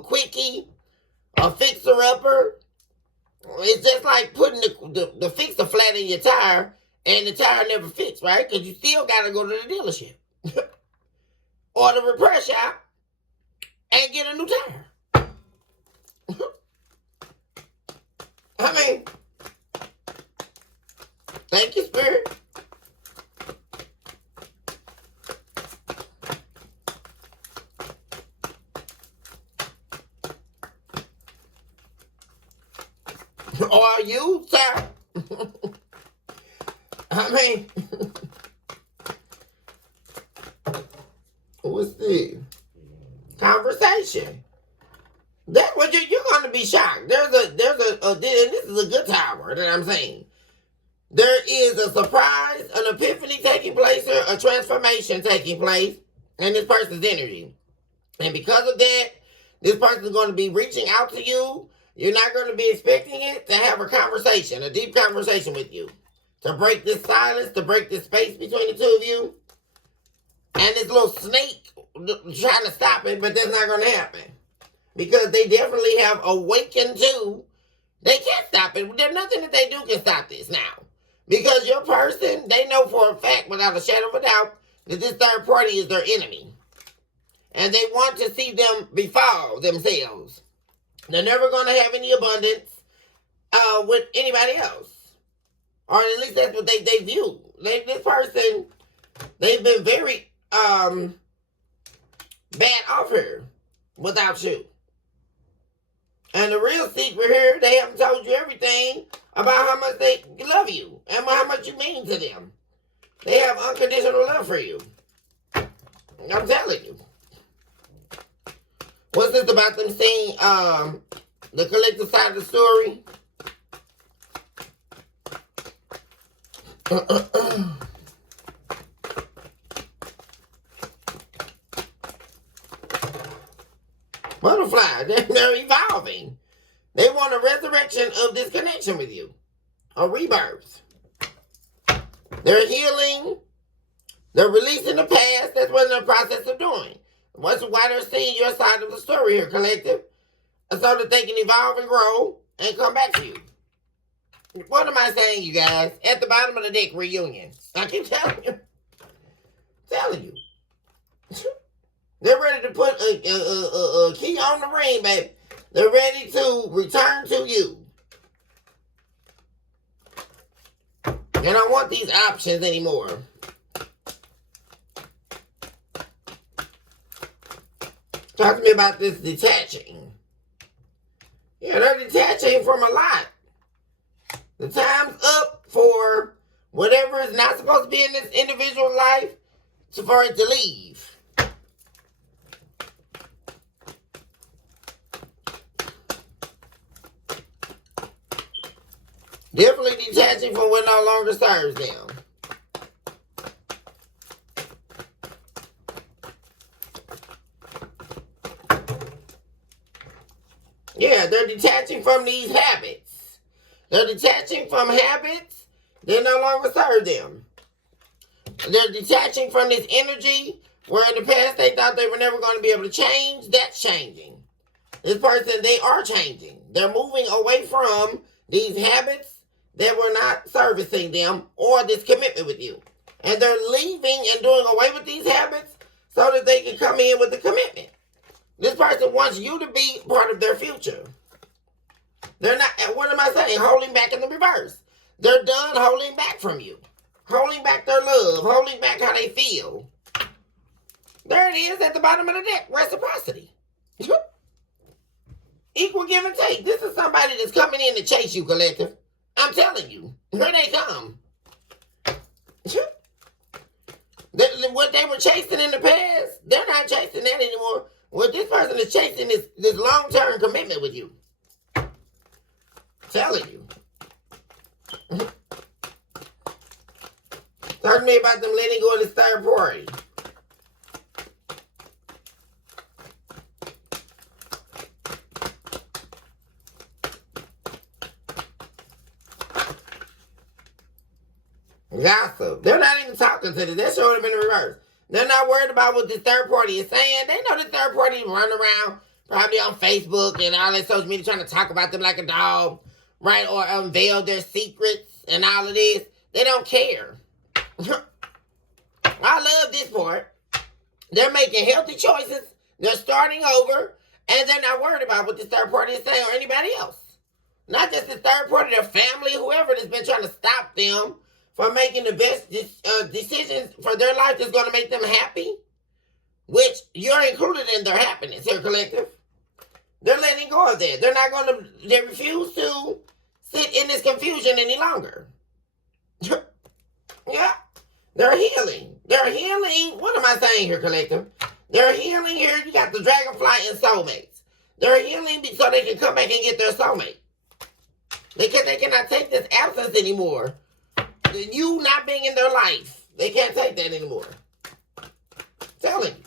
quickie, a fixer-upper. It's just like putting the fixer flat in your tire and the tire never fits, right? Because you still got to go to the dealership. Or the repair shop and get a new tire. I mean, thank you, Spirit. Or you, sir. I mean, what's the conversation? That's what you're going to be shocked. There's a, and this is a good tower that I'm saying. There is a surprise, an epiphany taking place here, a transformation taking place in this person's energy. And because of that, this person is going to be reaching out to you. You're not going to be expecting it to have a conversation, a deep conversation with you. To break this silence, to break this space between the two of you. And this little snake trying to stop it, but that's not going to happen. Because they definitely have awakened to, they can't stop it. There's nothing that they do can stop this now. Because your person, they know for a fact, without a shadow of a doubt, that this third party is their enemy. and they want to see them befall themselves. They're never going to have any abundance with anybody else. Or at least that's what they view. This person, they've been very bad off here without you. And the real secret here, they haven't told you everything about how much they love you and how much you mean to them. They have unconditional love for you. I'm telling you. What's this about them seeing the collective side of the story? Butterfly, they're evolving. They want a resurrection of this connection with you. A rebirth. They're healing. They're releasing the past. That's what they're in the process of doing. That's why they're seeing your side of the story here, collective. So that they can evolve and grow and come back to you. What am I saying, you guys? At the bottom of the deck, reunion. I keep telling you. They're ready to put a key on the ring, baby. They're ready to return to you. They don't want these options anymore. Talk to me about this detaching. Yeah, they're detaching from a lot. The time's up for whatever is not supposed to be in this individual's life for it to leave. Definitely detaching from what no longer serves them. Yeah, they're detaching from these habits. They're detaching from habits that no longer serve them. They're detaching from this energy where in the past they thought they were never going to be able to change. That's changing. This person, they are changing. They're moving away from these habits that were not servicing them or this commitment with you. And they're leaving and doing away with these habits so that they can come in with the commitment. This person wants you to be part of their future. They're not, what am I saying? Holding back in the reverse. They're done holding back from you. Holding back their love. Holding back how they feel. There it is at the bottom of the deck. Reciprocity. Equal give and take. This is somebody that's coming in to chase you, collective. I'm telling you. Here they come. What they were chasing in the past, they're not chasing that anymore. What this person is chasing is this long-term commitment with you. Telling you. Talk to me about them letting go of this third party. Gossip. They're not even talking to this. They're showing them in the reverse. They're not worried about what this third party is saying. They know the third party run around probably on Facebook and all that social media trying to talk about them like a dog, right? Or unveil their secrets and all of this. They don't care. I love this part. They're making healthy choices. They're starting over. And they're not worried about what this third party is saying or anybody else. Not just the third party, their family, whoever that's been trying to stop them from making the best decisions for their life that's going to make them happy, which you're included in their happiness here, collective. They're letting go of that. They're not going to, they refuse to sit in this confusion any longer. Yeah. They're healing. They're healing. What am I saying here, collective? They're healing here. You got the dragonfly and soulmates. They're healing so they can come back and get their soulmate. They cannot take this absence anymore. You not being in their life. They can't take that anymore. Telling you.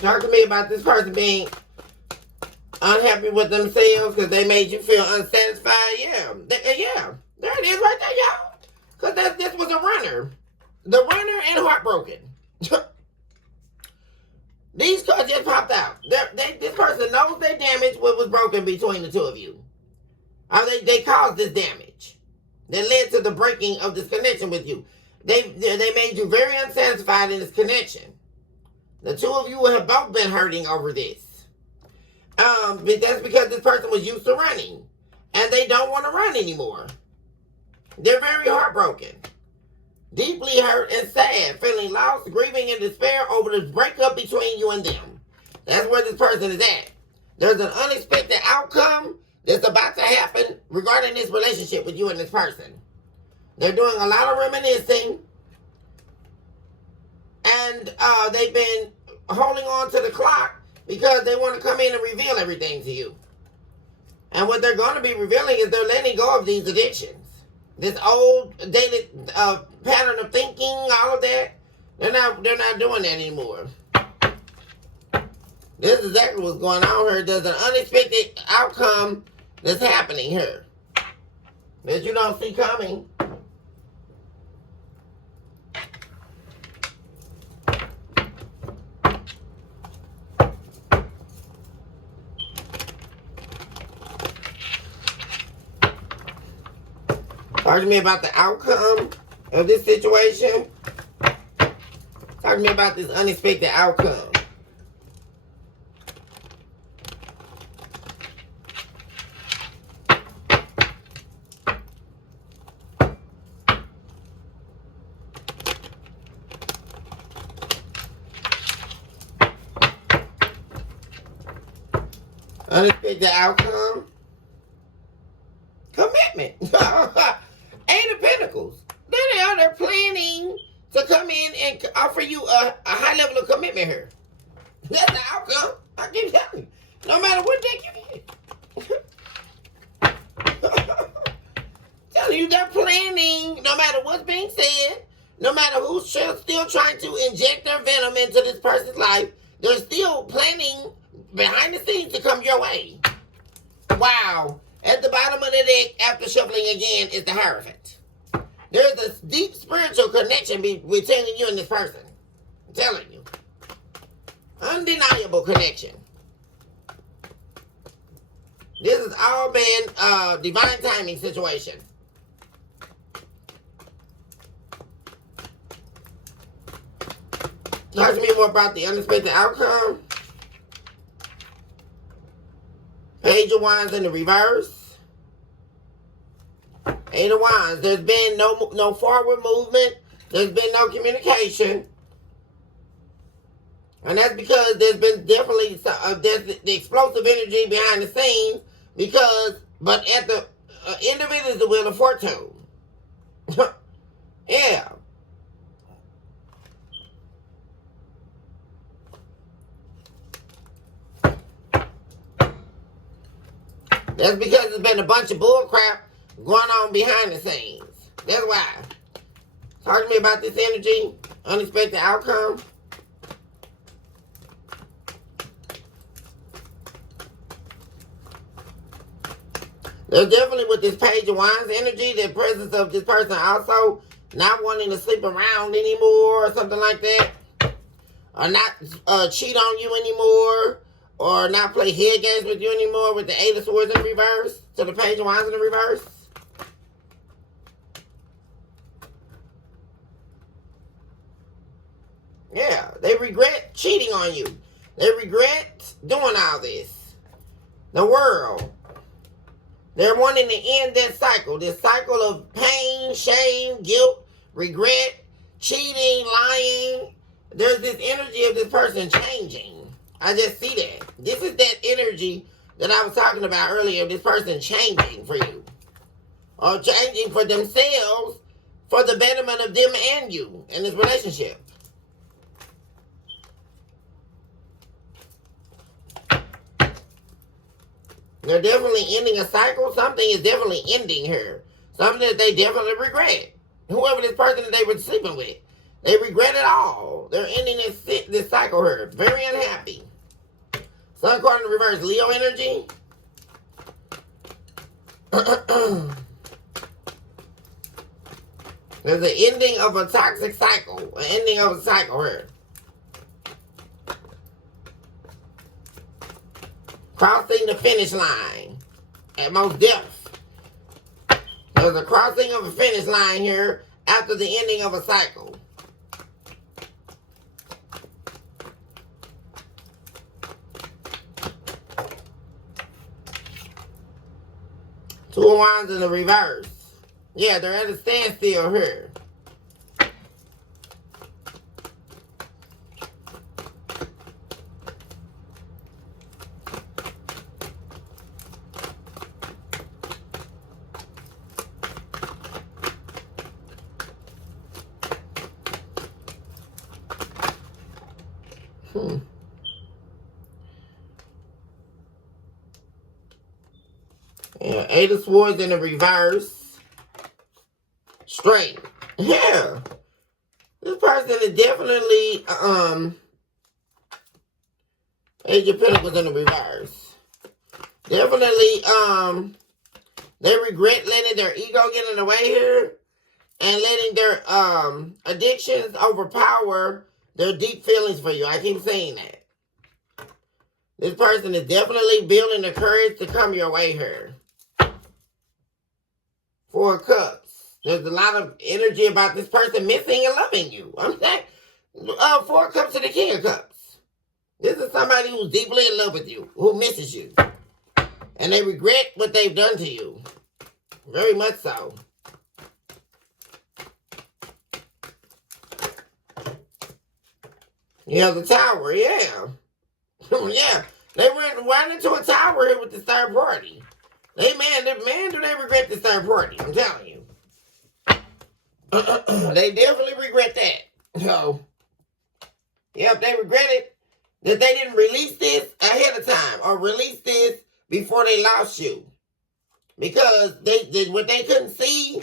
Talk to me about this person being unhappy with themselves because they made you feel unsatisfied. Yeah. Yeah. There it is right there, y'all. Because this was a runner. The runner and heartbroken. These cards just popped out. This person knows they damaged what was broken between the two of you. They caused this damage that led to the breaking of this connection with you. They made you very unsatisfied in this connection. The two of you have both been hurting over this. But that's because this person was used to running. And they don't want to run anymore. They're very heartbroken. Deeply hurt and sad. Feeling lost, grieving, and despair over this breakup between you and them. That's where this person is at. There's an unexpected outcome that's about to happen regarding this relationship with you and this person. They're doing a lot of reminiscing. And they've been holding on to the clock because they want to come in and reveal everything to you. And what they're going to be revealing is they're letting go of these addictions. This old dated pattern of thinking, all of that. They're not doing that anymore. This is exactly what's going on here. There's an unexpected outcome that's happening here that you don't see coming. Talk to me about the outcome of this situation. Talk to me about this unexpected outcome. Unexpected outcome. Commitment. Eight of Pentacles. There they are. They're planning to come in and offer you a high level of commitment here. That's the outcome. I keep telling you. No matter what deck you get. Telling you they're planning, no matter what's being said, no matter who's still trying to inject their venom into this person's life, they're still planning behind the scenes to come your way. Wow. At the bottom of the deck, after shuffling again, is the Hierophant. There's a deep spiritual connection between you and this person. I'm telling you. Undeniable connection. This has all been divine timing situation. Talk to me more about the unexpected outcome. Page of Wands in the reverse. Eight of Wands. There's been no forward movement. There's been no communication. And that's because there's been definitely there's the explosive energy behind the scenes. But at the end of it is the Wheel of Fortune. Yeah. That's because there's been a bunch of bull crap going on behind the scenes. That's why. Talk to me about this energy. Unexpected outcome. There's definitely with this Page of Wands energy, the presence of this person also not wanting to sleep around anymore or something like that. Or not cheat on you anymore. Or not play head games with you anymore with the Eight of Swords in reverse. To the Page of Wands in the reverse. Yeah, they regret cheating on you. They regret doing all this. The World. They're wanting to end that cycle. This cycle of pain, shame, guilt, regret, cheating, lying. There's this energy of this person changing. I just see that. This is that energy that I was talking about earlier. This person changing for you. Or changing for themselves for the betterment of them and you in this relationship. They're definitely ending a cycle. Something is definitely ending here. Something that they definitely regret. Whoever this person that they were sleeping with. They regret it all. They're ending this cycle here. Very unhappy. Sun card in reverse. Leo energy. There's an ending of a toxic cycle. An ending of a cycle here. finish line. At most death. There's a crossing of a finish line here after the ending of a cycle. Two of Wands in the reverse. Yeah, they're at a standstill here. Yeah, Eight of Swords in the reverse. Straight. Yeah. This person is definitely, Age of Pentacles in the reverse. Definitely, they regret letting their ego get in the way here and letting their, addictions overpower their deep feelings for you. I keep saying that. This person is definitely building the courage to come your way here. Four of Cups. There's a lot of energy about this person missing and loving you. I'm saying, Four of Cups to the King of Cups. This is somebody who's deeply in love with you, who misses you. And they regret what they've done to you. Very much so. You have the Tower, yeah. Yeah. They ran into a tower here with the third party. Do they regret this third party? I'm telling you. They definitely regret that. So, yep, they regretted that they didn't release this ahead of time or release this before they lost you. Because they did what they couldn't see,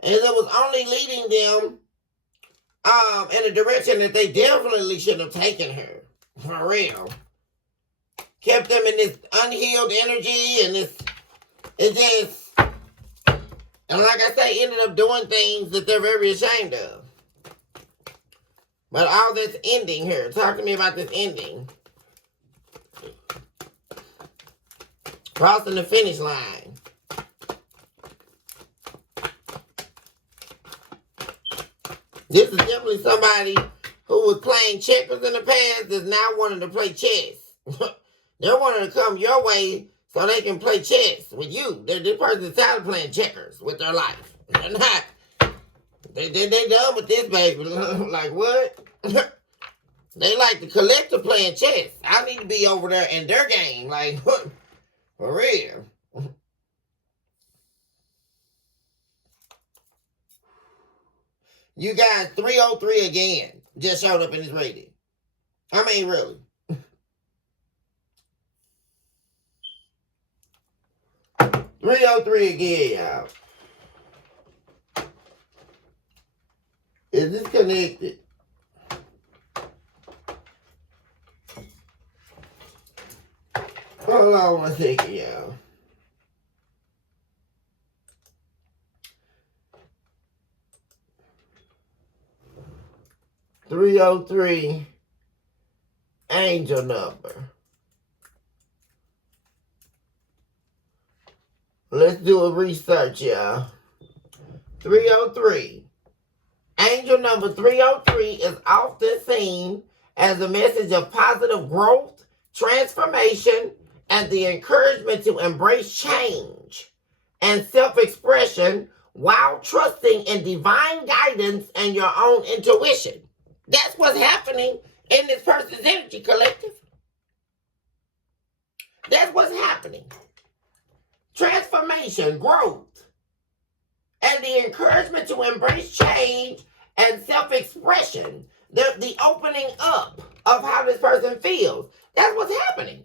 and it was only leading them in a direction that they definitely shouldn't have taken her. For real. Kept them in this unhealed energy and this, it just, and like I say, ended up doing things that they're very ashamed of. But all that's ending here. Talk to me about this ending. Crossing the finish line. This is definitely somebody who was playing checkers in the past that's now wanting to play chess. They're wanting to come your way so they can play chess with you. This person's tired of playing checkers with their life. They're not. They done with this, baby. Like, what? They like the collective playing chess. I need to be over there in their game. Like, what? For real. You guys, 303 again just showed up in this reading. I mean, really. $303 again, y'all. Is this connected? Hold on one second, y'all. $303 angel number. Let's do a research, y'all. 303. Angel number 303 is often seen as a message of positive growth, transformation, and the encouragement to embrace change and self-expression while trusting in divine guidance and your own intuition. That's what's happening in this person's energy collective. That's what's happening. Transformation, growth, and the encouragement to embrace change and self-expression. The opening up of how this person feels. That's what's happening.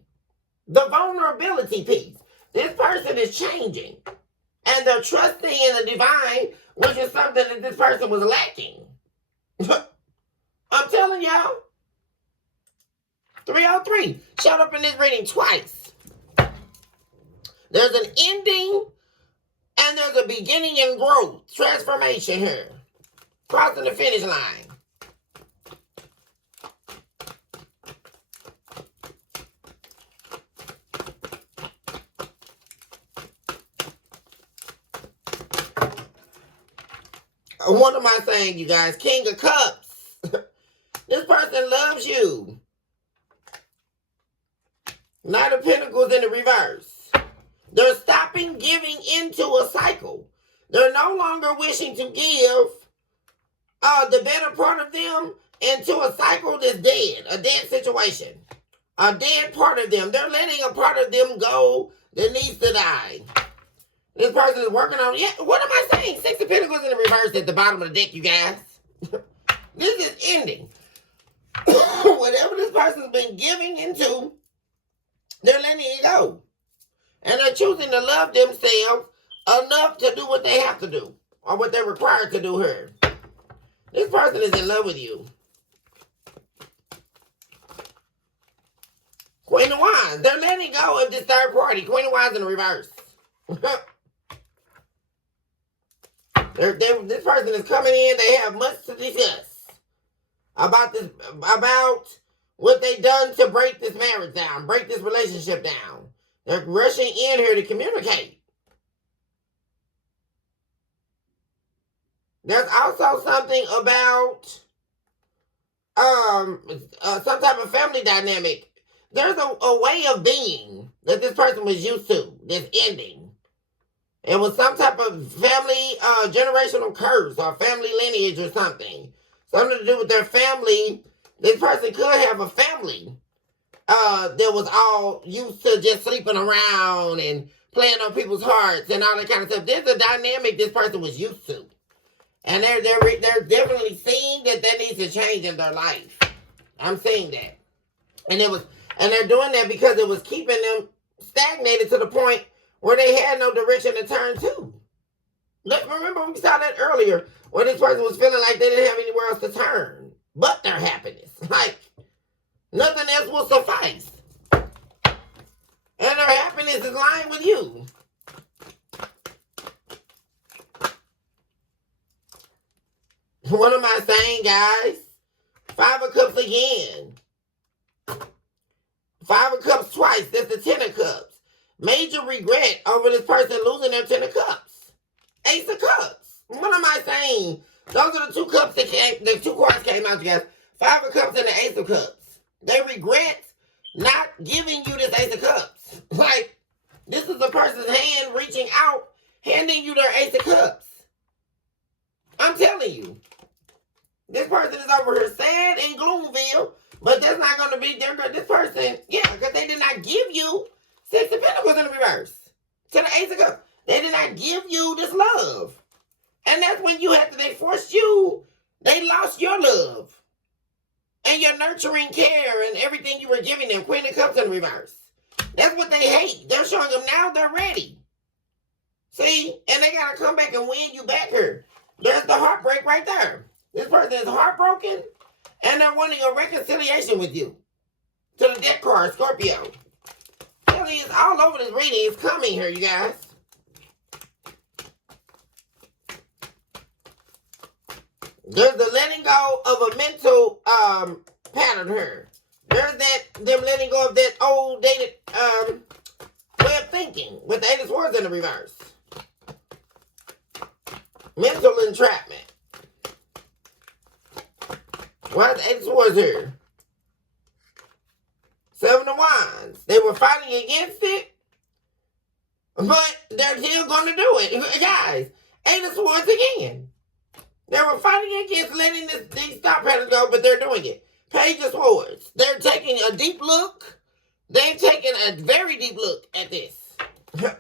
The vulnerability piece. This person is changing. And they're trusting in the divine, which is something that this person was lacking. I'm telling y'all. 303 showed up in this reading twice. There's an ending and there's a beginning and growth. Transformation here. Crossing the finish line. What am I saying, you guys? King of Cups. This person loves you. Knight of Pentacles in the reverse. They're stopping giving into a cycle. They're no longer wishing to give the better part of them into a cycle that's dead, a dead situation, a dead part of them. They're letting a part of them go that needs to die. This person is working on, what am I saying? Six of Pentacles in the reverse at the bottom of the deck, you guys. This is ending. Whatever this person's been giving into, they're letting it go. And they're choosing to love themselves enough to do what they have to do, or what they're required to do here. This person is in love with you. Queen of Wands. They're letting go of this third party. Queen of Wands in the reverse. This person is coming in. They have much to discuss about what they done to break this marriage down, break this relationship down. They're rushing in here to communicate. There's also something about some type of family dynamic. There's a way of being that this person was used to that's ending. It was some type of family generational curse or family lineage or something. Something to do with their family. This person could have a family that was all used to just sleeping around and playing on people's hearts and all that kind of stuff. There's a dynamic this person was used to. And they're definitely seeing that needs to change in their life. I'm seeing that. And they're doing that because it was keeping them stagnated to the point where they had no direction to turn to. Remember we saw that earlier, where this person was feeling like they didn't have anywhere else to turn but their happiness. Like, nothing else will suffice. And their happiness is lying with you. What am I saying, guys? Five of Cups again. Five of Cups twice. That's the Ten of Cups. Major regret over this person losing their Ten of Cups. Ace of Cups. What am I saying? Those are the two cups that came, the two cards came out, you guys. Five of Cups and the Ace of Cups. They regret not giving you this Ace of Cups. Like, this is the person's hand reaching out, handing you their Ace of Cups. I'm telling you. This person is over here sad in Gloomville, but that's not going to be this person. Yeah, because they did not give you Six of Pentacles in the reverse to the Ace of Cups. They did not give you this love. And that's when they forced you, they lost your love. And your nurturing care and everything you were giving them. Queen of Cups in the reverse. That's what they hate. They're showing them now they're ready. See? And they got to come back and win you back here. There's the heartbreak right there. This person is heartbroken, and they're wanting a reconciliation with you. To the deck card, Scorpio. Really, it's all over this reading. It's coming here, you guys. There's the letting go of a mental pattern here. There's them letting go of that old dated way of thinking with the Eight of Swords in the reverse. Mental entrapment. Why the Eight of Swords here? Seven of Wands. They were fighting against it, but they're still going to do it. Guys, Eight of Swords again. They were fighting against letting these thought patterns go, but they're doing it. Page of Swords. They're taking a deep look. They've taken a very deep look at this. There's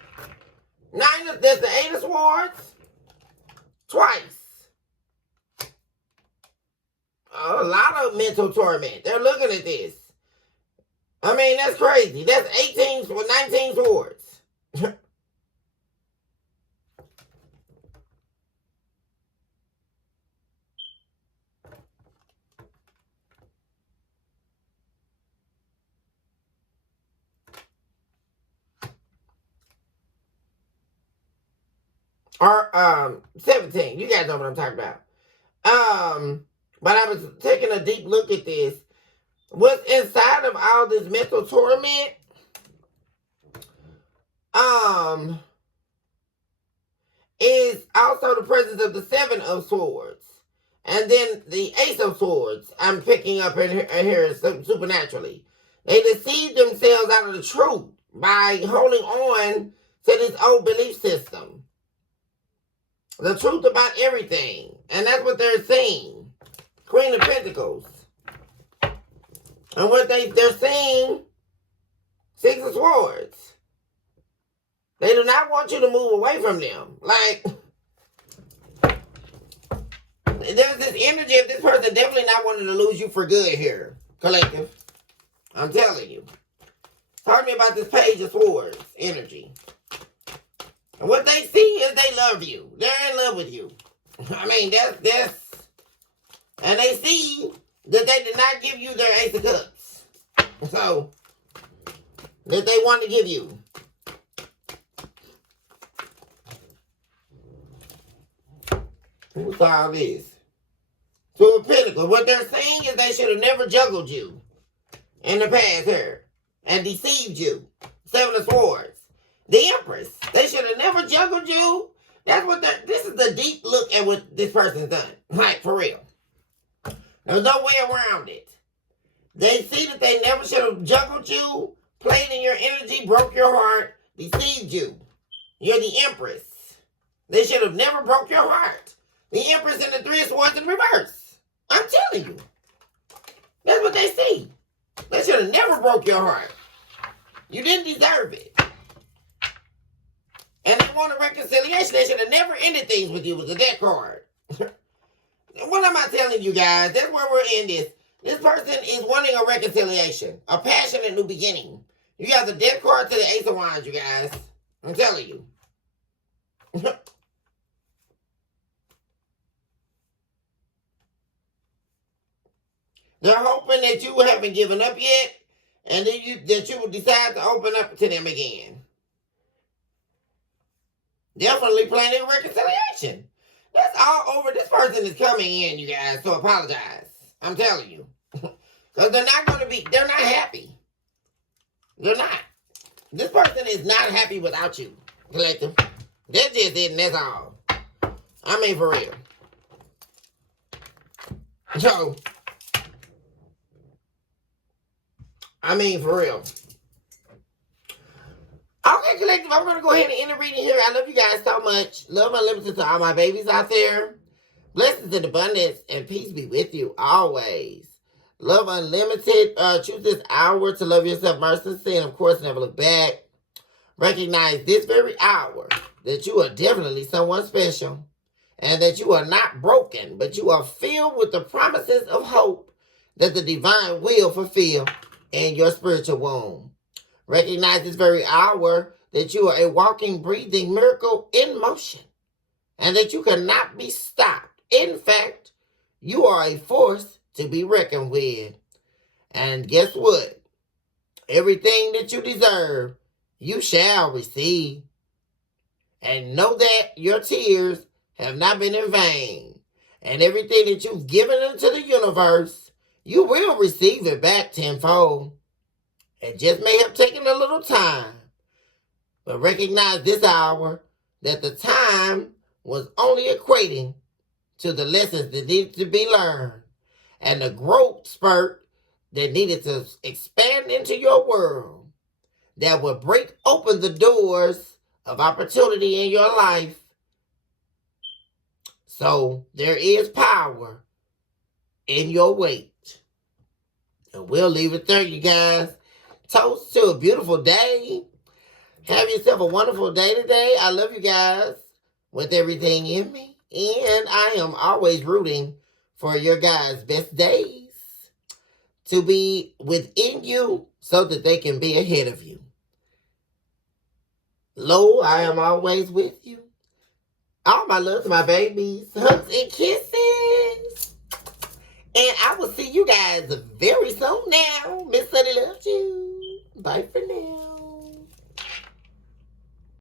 the Eight of Swords. Twice. A lot of mental torment. They're looking at this. I mean, that's crazy. That's 19 swords. Or 17. You guys know what I'm talking about. But I was taking a deep look at this. What's inside of all this mental torment? is also the presence of the Seven of Swords. And then the Ace of Swords, I'm picking up in here supernaturally. They deceive themselves out of the truth by holding on to this old belief system. The truth about everything. And that's what they're saying. Queen of Pentacles. And what they're saying, Six of Swords. They do not want you to move away from them. Like, there's this energy of this person definitely not wanting to lose you for good here, collective. I'm telling you. Talk to me about this Page of Swords energy. And what they see is they love you. They're in love with you. I mean, that's... And they see that they did not give you their Ace of Cups. So, that they want to give you. What's all this? Two of Pentacles. What they're saying is they should have never juggled you in the past here and deceived you. Seven of Swords. The Empress. They should have never juggled you. That's what this is the deep look at what this person's done. Like, for real. There's no way around it. They see that they never should have juggled you, played in your energy, broke your heart, deceived you. You're the Empress. They should have never broke your heart. The Empress and the Three of Swords in reverse. I'm telling you. That's what they see. They should have never broke your heart. You didn't deserve it. And they want a reconciliation. They should have never ended things with you with the death card. What am I telling you guys? That's where we're in this. This person is wanting a reconciliation. A passionate new beginning. You got the death card to the Ace of Wands, you guys. I'm telling you. They're hoping that you haven't given up yet, and that you will decide to open up to them again. Definitely planning a reconciliation. That's all over. This person is coming in, you guys, to apologize. I'm telling you. Because they're not happy. They're not. This person is not happy without you, collective. That's just it, and that's all. I mean, for real. So, I mean, for real. Okay, collective, I'm going to go ahead and end the reading here. I love you guys so much. Love unlimited to all my babies out there. Blessings and abundance and peace be with you always. Love unlimited. Choose this hour to love yourself mercilessly and, of course, never look back. Recognize this very hour that you are definitely someone special and that you are not broken, but you are filled with the promises of hope that the divine will fulfill in your spiritual womb. Recognize this very hour that you are a walking, breathing miracle in motion and that you cannot be stopped. In fact, you are a force to be reckoned with. And guess what? Everything that you deserve, you shall receive. And know that your tears have not been in vain. And everything that you've given into the universe, you will receive it back tenfold. It just may have taken a little time. But recognize this hour that the time was only equating to the lessons that needed to be learned and the growth spurt that needed to expand into your world that would break open the doors of opportunity in your life. So there is power in your weight. And we'll leave it there, you guys. Toast to a beautiful day. Have yourself a wonderful day today. I love you guys with everything in me. And I am always rooting for your guys' best days to be within you so that they can be ahead of you. Lo, I am always with you. All my love to my babies. Hugs and kisses. And I will see you guys very soon now. Miss Sunny loves you. Bye for now.